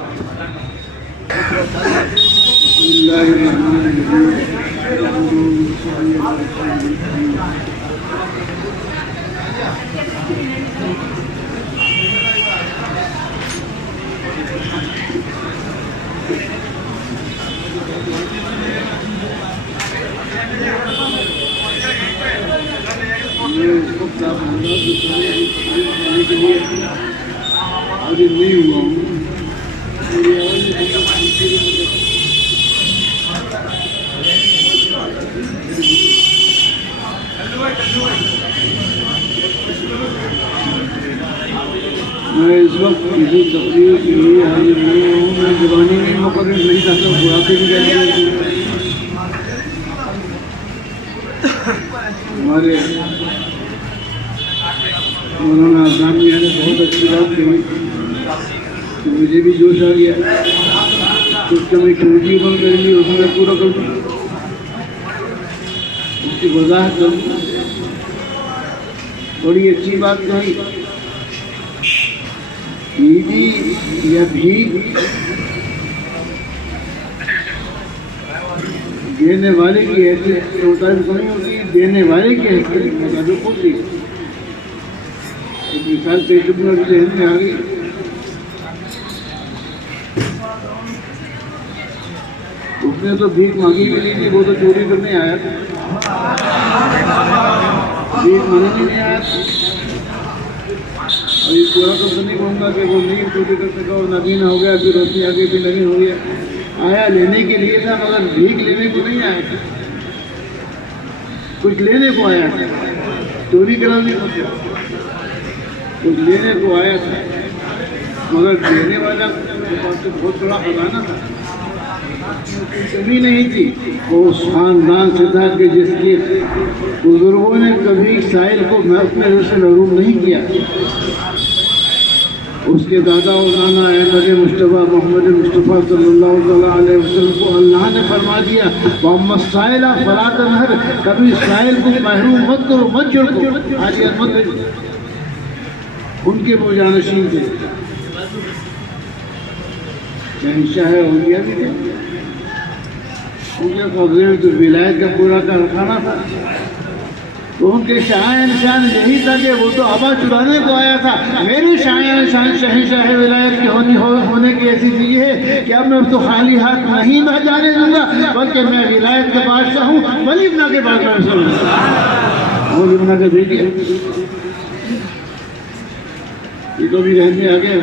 अभी नहीं हुआ हूँ। मैं इस वक्त किसी तकरीर के लिए हाजिर नहीं हूँ। मैं जुबानी में मुकर्रर नहीं चाहता, बुढ़ापे में जाएंगे। हमारे मौलाना आज़ाद मियां ने बहुत अच्छी बात कही, तो मुझे भी जोश आ गया। उसका मैं वीडियो बन करेंगी, उसमें पूरा कर दूँ, उसकी वजाहत करूँ। बड़ी अच्छी बात कही। ईदी या भीख देने वाले की हैसियत नहीं होती, देने वाले की हैसियत मुताबिक होती है। एक मिसाल पेश अपना जहन में आ गई। उसने तो भीख मांगी भी नहीं थी, वो तो चोरी करने आया था, भीख मांगने नहीं आया था। और ये पूरा तो नहीं कहूँगा कि वो नहीं चोरी कर सका और नवीन हो गया, फिर रोशनी आगे भी नवीन हो गया। आया लेने के लिए था, मगर भीख लेने को नहीं आया था, कुछ लेने को आया था, चोरी कराने को, कुछ लेने को आया था। मगर देने वाला के पास तो बहुत बड़ा खजाना था, कभी नहीं थी। वो उस खानदान से था कि जिसके बुजुर्गों ने कभी साहिल को अपने घर से महरूम नहीं किया। उसके दादा और नाना अहमद मुस्तफ़ा मोहम्मद मुस्तफ़ा सल्लल्लाहु अलैहि वसल्लम को अल्लाह ने फरमा दिया, मोहम्मद साहिल फरातन हर, कभी साहिल को महरूम मत करो, मत छोड़ो, आज मत। उनके वो जानशीन थे, शहंशाह औलिया भी थे। उनके कब्जे में तो विलायत का पूरा कारखाना था। तो उनके शाह निशान यही था कि वो तो आबा चुराने को आया था। मेरी शाह निशान शहंशाह विलायत की होने की ऐसी चीज़ है कि अब मैं उसको खाली हाथ नहीं मैं जाने दूंगा, बल्कि मैं विलायत के बादशाह हूँ। वली इब्ना के बाद में वली इब्ना के बेटे ये तो भी रहने आ गए।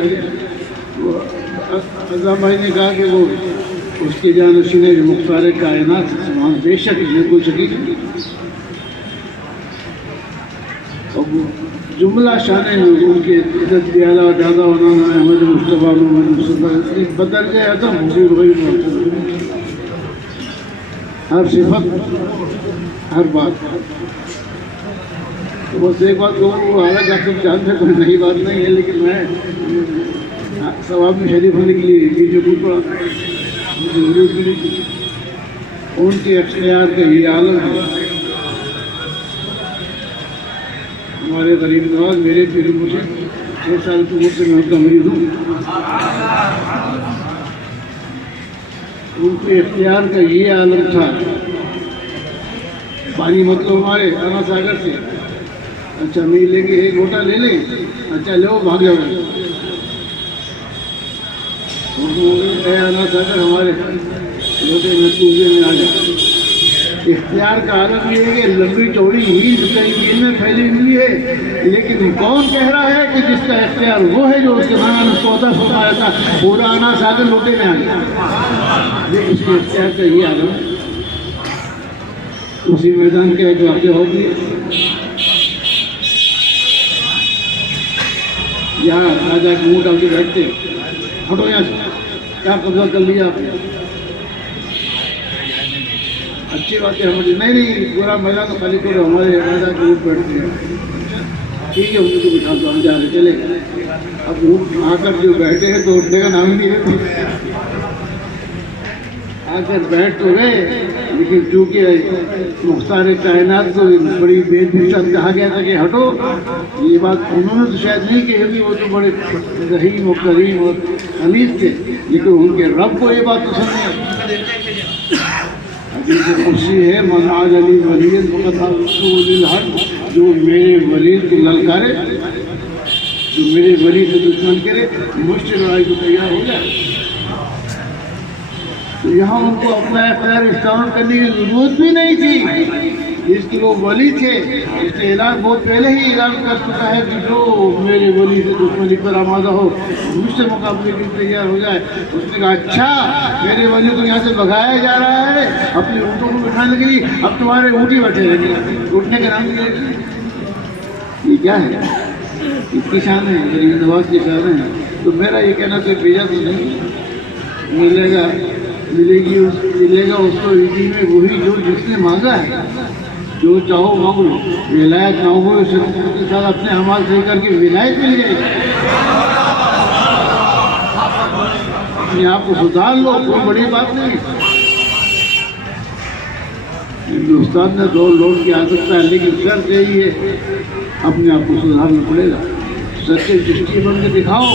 अज़म भाई ने कहा कि वो उसके जानशीन है मुख्तार कायनात, बेशक बिल्कुल सही। और जुमला शान उनके इज्जत दियाला दादा उन्होंने अहमद मुस्तफ़ा मोहम्मद मुस्तफ़ा बदल गए अदम हुजूर वही हर सिफत हर बात। तो बस एक बात कहूँ, वो हालांकि आप सब जानते कोई नई बात नहीं है, लेकिन मैं सवाब में शरीफ होने के लिए जो पूछ पड़ा उनके अख्तियार का ये आलम है। हमारे गरीब नवाज मेरे फिर मुझे 6 साल की उम्र से मैं उनका मरीज हूँ। उनके अख्तियार का ये आलम था, पानी मतलब हमारे अना सागर से, अच्छा नहीं लेंगे एक लोटा ले लें, अच्छा लो भाग जाओ। अना सागर हमारे लोटे में चूजे में आ जाए। इख्तियार का आलम ये है कि लंबी चौड़ी मील कई मील में फैली हुई है, लेकिन कौन कह रहा है कि जिसका इख्तियार वो है जो उसके खाना ने पौधा फरमाया था, पूरा आना सागर लोटे में आ गया। ये उसके इख्तियार का ये आलम उसी मैदान के जो आगे होगी। यहाँ राजा के ऊँट आके बैठते, हटो यहाँ से, क्या कब्जा कर लिया आपने? अच्छी बात है, हमारी नहीं पूरा मैदान तो खाली करो, हमारे राजा के ऊँट बैठते हैं। ठीक है, उनको तो बिठा दो, हम जा रहे चले। अब ऊँट आकर जो बैठे हैं तो उठने का नाम ही नहीं है। आकर बैठ तो गए, लेकिन चूँकि मुख्तार कायनात को बड़ी बेदबिशात कहा गया था कि हटो, ये बात उन्होंने तो शायद नहीं कही होगी, वो तो बड़े रहीम और करीम और हमीद थे, लेकिन उनके रब को ये बात तो सुननी है। हदीस कुर्सी है, मनाज अली वलीद हर, जो मेरे वली को ललकारे, जो मेरे वली से दुश्मन करे, मुझसे लड़ाई को तैयार हो जाए। तो यहाँ उनको अपना इख्तियार इस्तेमाल करने की जरूरत भी नहीं थी, इसके वो वली थे। इसलिए ऐलान बहुत पहले ही ऐलान कर चुका है कि जो मेरे वली से दुश्मनी पर आमादा हो, मुझसे मुकाबले के लिए तैयार हो जाए। उसने कहा अच्छा, मेरे वली को यहाँ से भगाया जा रहा है अपने ऊँटों को बिठाने के लिए, अब तुम्हारे ऊँट ही बैठे रहेंगे, उठने के नाम के लिए। ये क्या है? इसकी शान है, गरीब नवाज की शान है। तो मेरा ये कहना तो भेजा तो नहीं मिलेगा, मिलेगा उसको इसी में वही जो जिसने मांगा है। जो चाहो मांग लो, विलायत मांगो के साथ अपने अमाल सही करके विलायत मिल जाएगी। अपने आप को सुधार लो, कोई बड़ी बात नहीं। हिंदुस्तान में दो लोग की आ सकता है, लेकिन शर्त यही है अपने आप को सुधारना पड़ेगा। सच्चे दृष्टि बन के दिखाओ।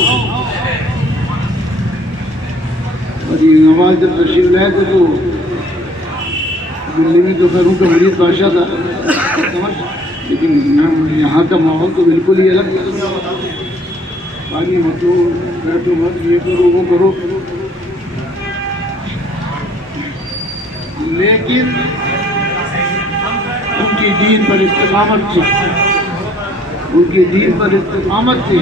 और ये नवाज जब तशरीफ लाए थे तो दिल्ली में तो खैर उनका मरीज बादशाह था, लेकिन यहाँ का माहौल तो बिल्कुल ही अलग था। पानी मत लो, बैठो मत, ये करो वो करो। लेकिन उनकी दीन पर इस्तिकामत थी, उनकी दीन पर इस्तिकामत थी,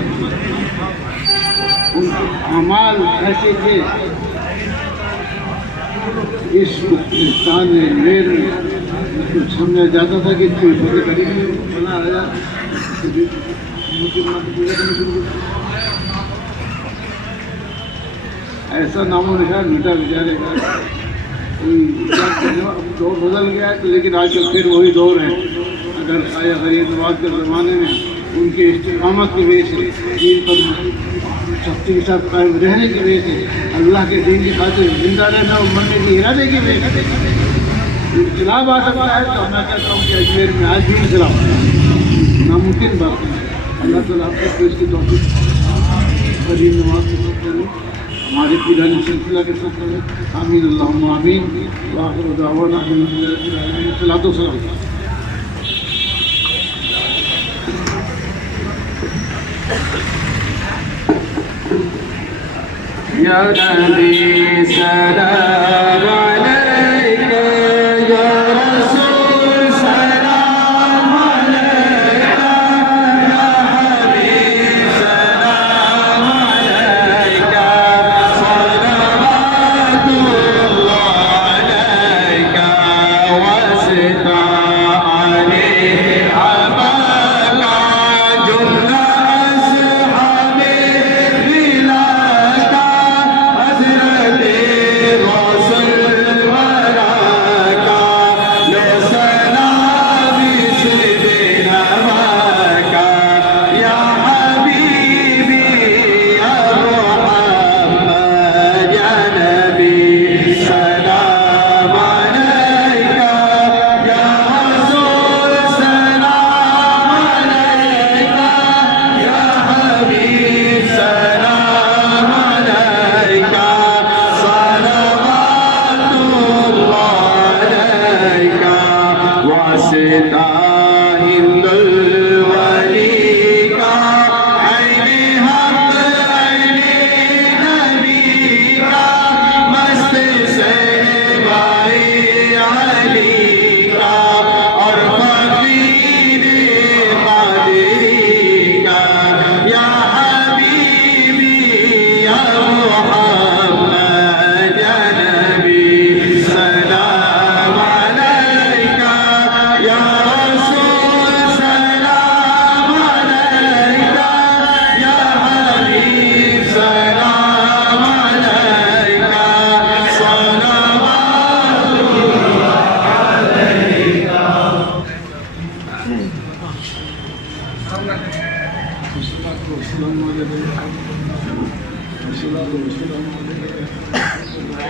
उनके अमाल ऐसे थे। इस हिंदुस्तान में मेरे समझा जाता था कि कोई फतेह करेगी बना रहा ऐसा नामो निशान मिटा बेचारे का। अब दौर बदल गया है तो, लेकिन आजकल फिर वही दौर है। अगर ये नवाज के ज़माने में उनके इस्तिकामत की वजह से, दीन पर सख्ती के साथ कायम रहने की वजह से, अल्लाह के दीन की खातिर जिंदा रहना और मरने के इरादे की वजह से इनकलाब आ सकता है। तो मैं कहता हूँ कि अजमेर में आज भी इनकलाब नामुमकिन बात है। अल्लाह ताला आपको इसकी तौफीक करीम नमाज के साथ करें, हमारे पीरानी सिलसिला के साथ करें। आमीन अल्लाहुम्मा आमीन। व आखिर दावाना सलातो सलाम। या नबी सलाम अलैका, या रसूल सलाम अलैका, या हबीब सलाम अलैका, सलावतुल्लाह अलैका वसता अलैहि अबका जुमला अस्हाबे बिलाका हज़रते गौसल वराका लो सलामी सिदना का या हबीबी या मुहम्मद या नबी सलाम अलैका, या रसूल सलाम अलैका, या हबीब सलाम अलैका, सलावतुल्लाह अलैका वासिता हिंदुल वली का ऐने हक ऐने नबी का मस्त से भाई अली का और फकीर कादरी का या हबीबी या मुहम्मद या नबी सलाम अलैका, या रसूल सलाम अलैका, या हबीब सलाम अलैका,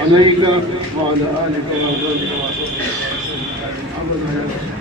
अलैका व अला आलिका व असहाबिका व अबदा या रसूल।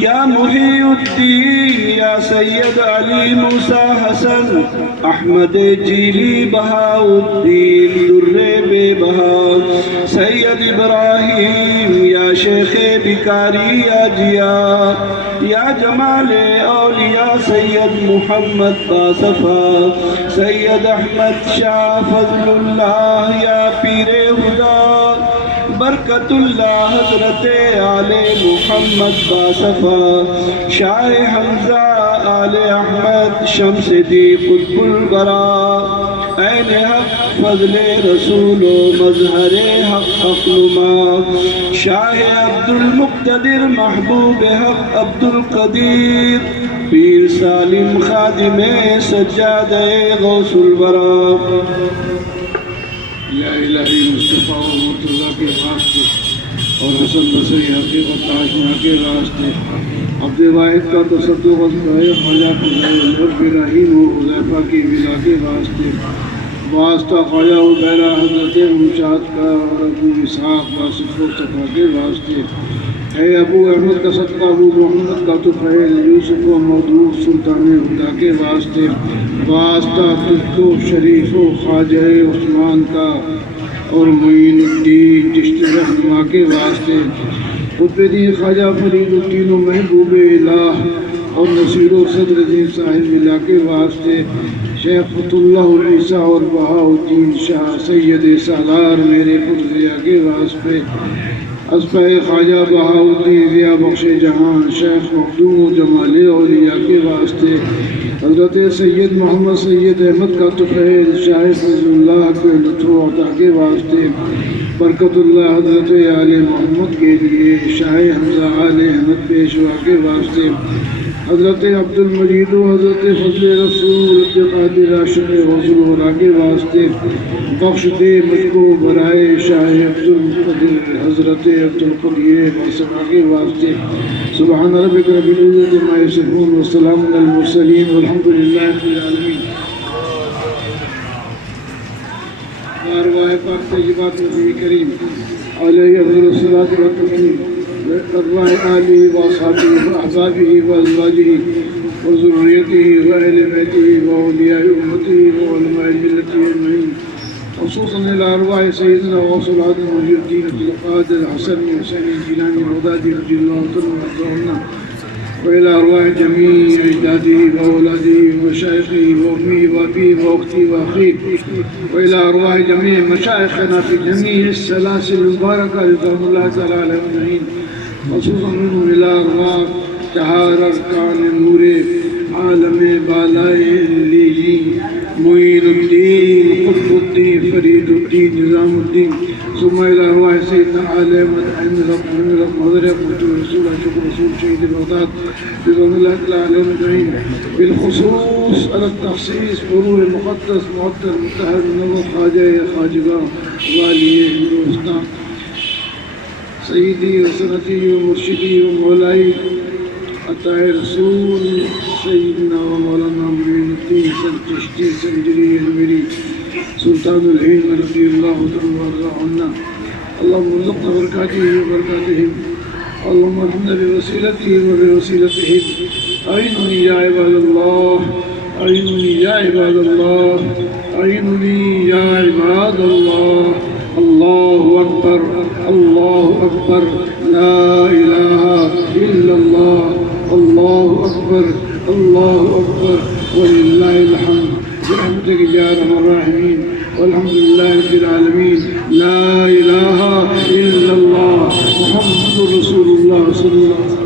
या मुहीउद्दीन या सैयद अली मूसा हसन अहमद जीली बहाउद्दीन दुर्रे बेबहा सैयद इब्राहिम या शेख बिकारी या जिया या जमाले औलिया सैयद मोहम्मद बासफा सैयद अहमद शाह फजलुल्लाह या पीरे हुदा बरकतुल्लाह हजरत आले मोहम्मद बासफा शाह हमजा आले अहमद शमसदी कुतुल बरा ऐन हक फजले रसूल मजहर हक अखनुमा शाह अब्दुल मुक्तदिर महबूब हक अब्दुल कदीर पीर सालिम खादिमे सज्जादे गौसुल बरा या इलाही मुस्तफ़ा और मुर्तज़ा के वास्ते और हसन बसरी हकीकत ताजमहल के वास्ते अब्द वाहिद का तसद्दुक़ ख्वाजा इब्राहीम और हुज़ैफ़ा की विला के वास्ते वास्ता ख्वाजा उबैरा हज़रत मुशाद का और अबू इसहाक़ का सिफ़ा के वास्ते है अबू अहमद का सदका अबू मोहम्मद का तुफ़ैल यूसुफ व मौदूद सुल्तान हुदा के वास्ते वास्ता तुझको शरीफ व ख्वाजा उस्मान का और मुईनुद्दीन चिश्ती रहनुमा के वास्ते खुतबे ख्वाजा फरीदुद्दीन व महबूब इलाह और नसीर सदर दीन साहिब मिला के वास्ते शेख फतुल्लाह ईसा और बहाउद्दीन शाह सैयद सालार मेरे पुरज़िया के वास्ते अस्पे ख्वाजा बहाउद्दीन ज़िया बख्श जहां शेख मखदूम जमाले औलिया के वास्ते हज़रत सैयद मोहम्मद सैयद अहमद का तुफ़ैल शाह फज़लुल्लाह के लुत्फ़ अता के वास्ते बरकतुल्लाह हज़रत आले मोहम्मद के लिए शाह हमज़ा आले अहमद पेशवा के वास्ते हज़रत अब्दुल मजीद हज़रत फज़ल रसूल अब्दुल कादिर राशिद गौसुल वरा के वास्ते बख्श दे मुझको बराए शाह अब्दुल मुक़द्दिर हज़रत अब्दुल क़दीर बासफ़ा के वास्ते सुबहान रब्बिक रब्बिल इज़्ज़ति अम्मा यसिफ़ून व सलामुन अलल मुरसलीन वल्हम्दुलिल्लाहि रब्बिल आलमीन। अरवाह पाक तय्यबात नबी करीम अलैहि अफ़ज़लुस सलातो व तस्लीम अरवाह आली व असहाबिही व अहबाबिही व अज़वाजिही व ज़ुर्रियतिही व अहले बैतिही व औलियाए उम्मतिही व उलमाए मिल्लतिही अजमईन ख़ुसूसन इला अरवाह सय्यिदना गौसुल आज़म मुहीउद्दीन अब्दुल क़ादिर हसन हुसैन जिलानी बगदादी रज़ियल्लाहु तआला व इला अरवाह जमीई अजदादिही व औलादिही व मशाइख़िही व उम्मीही व अबीही व उख़्तिही व अख़ीही व इला अरवाह जमीई मशाइख़िना फ़ी जमीई सलासिल मुबारका रिज़वानुल्लाहि तआला अलैहिम अजमईन ख़ुसूसन इला अरवाह चहार अरकान नूरे आलम बालाए इल्लिय्यीन मुईनुद्दीन कुतुबुद्दीन फरीदुद्दीन निज़ामुद्दीन सुम्मा इला अरवाह सय्यिदना आले अहमद अहमद मदर रसूल शुक्र रसूल शहीद बगदाद रिज़वानुल्लाहि तआला अलैहिम अजमईन बिलख़ुसूस अला तख़सीस फ़ुरूअ मुक़द्दस मुअत्तर मुत्तहर मुनव्वर ख्वाजा ख़ाजगा वाली हिंदुस्तान सय्यदी व सनदी व मुर्शिदी व मौलाई अताए रसूल सय्यदना व मौलाना मुईनुद्दीन हसन चिश्ती संजरी अजमेरी सुल्तानुल हिंद रज़ियल्लाहु तआला अन्हु अल्लाहुम्मा रज़क़ना बरकातिही व बरकातिहिम अल्लाहुम्मा अर्हमना बिवसीलतिही व बिवसीलतिहिम अईनुनी या इबादल्लाह अईनुनी या इबादल्लाह अईनुनी या इबादल्लाह अल्लाहु अकबर ला इलाहा इल्लल्लाह अल्लाहु अकबर वलिल्लाहिल हम्द बिरहमतिक या अरहमर राहिमीन वल्हम्दुलिल्लाहि रब्बिल आलमीन ला इलाहा इल्लल्लाह मुहम्मदुर रसूलुल्लाह सल्लल्लाहु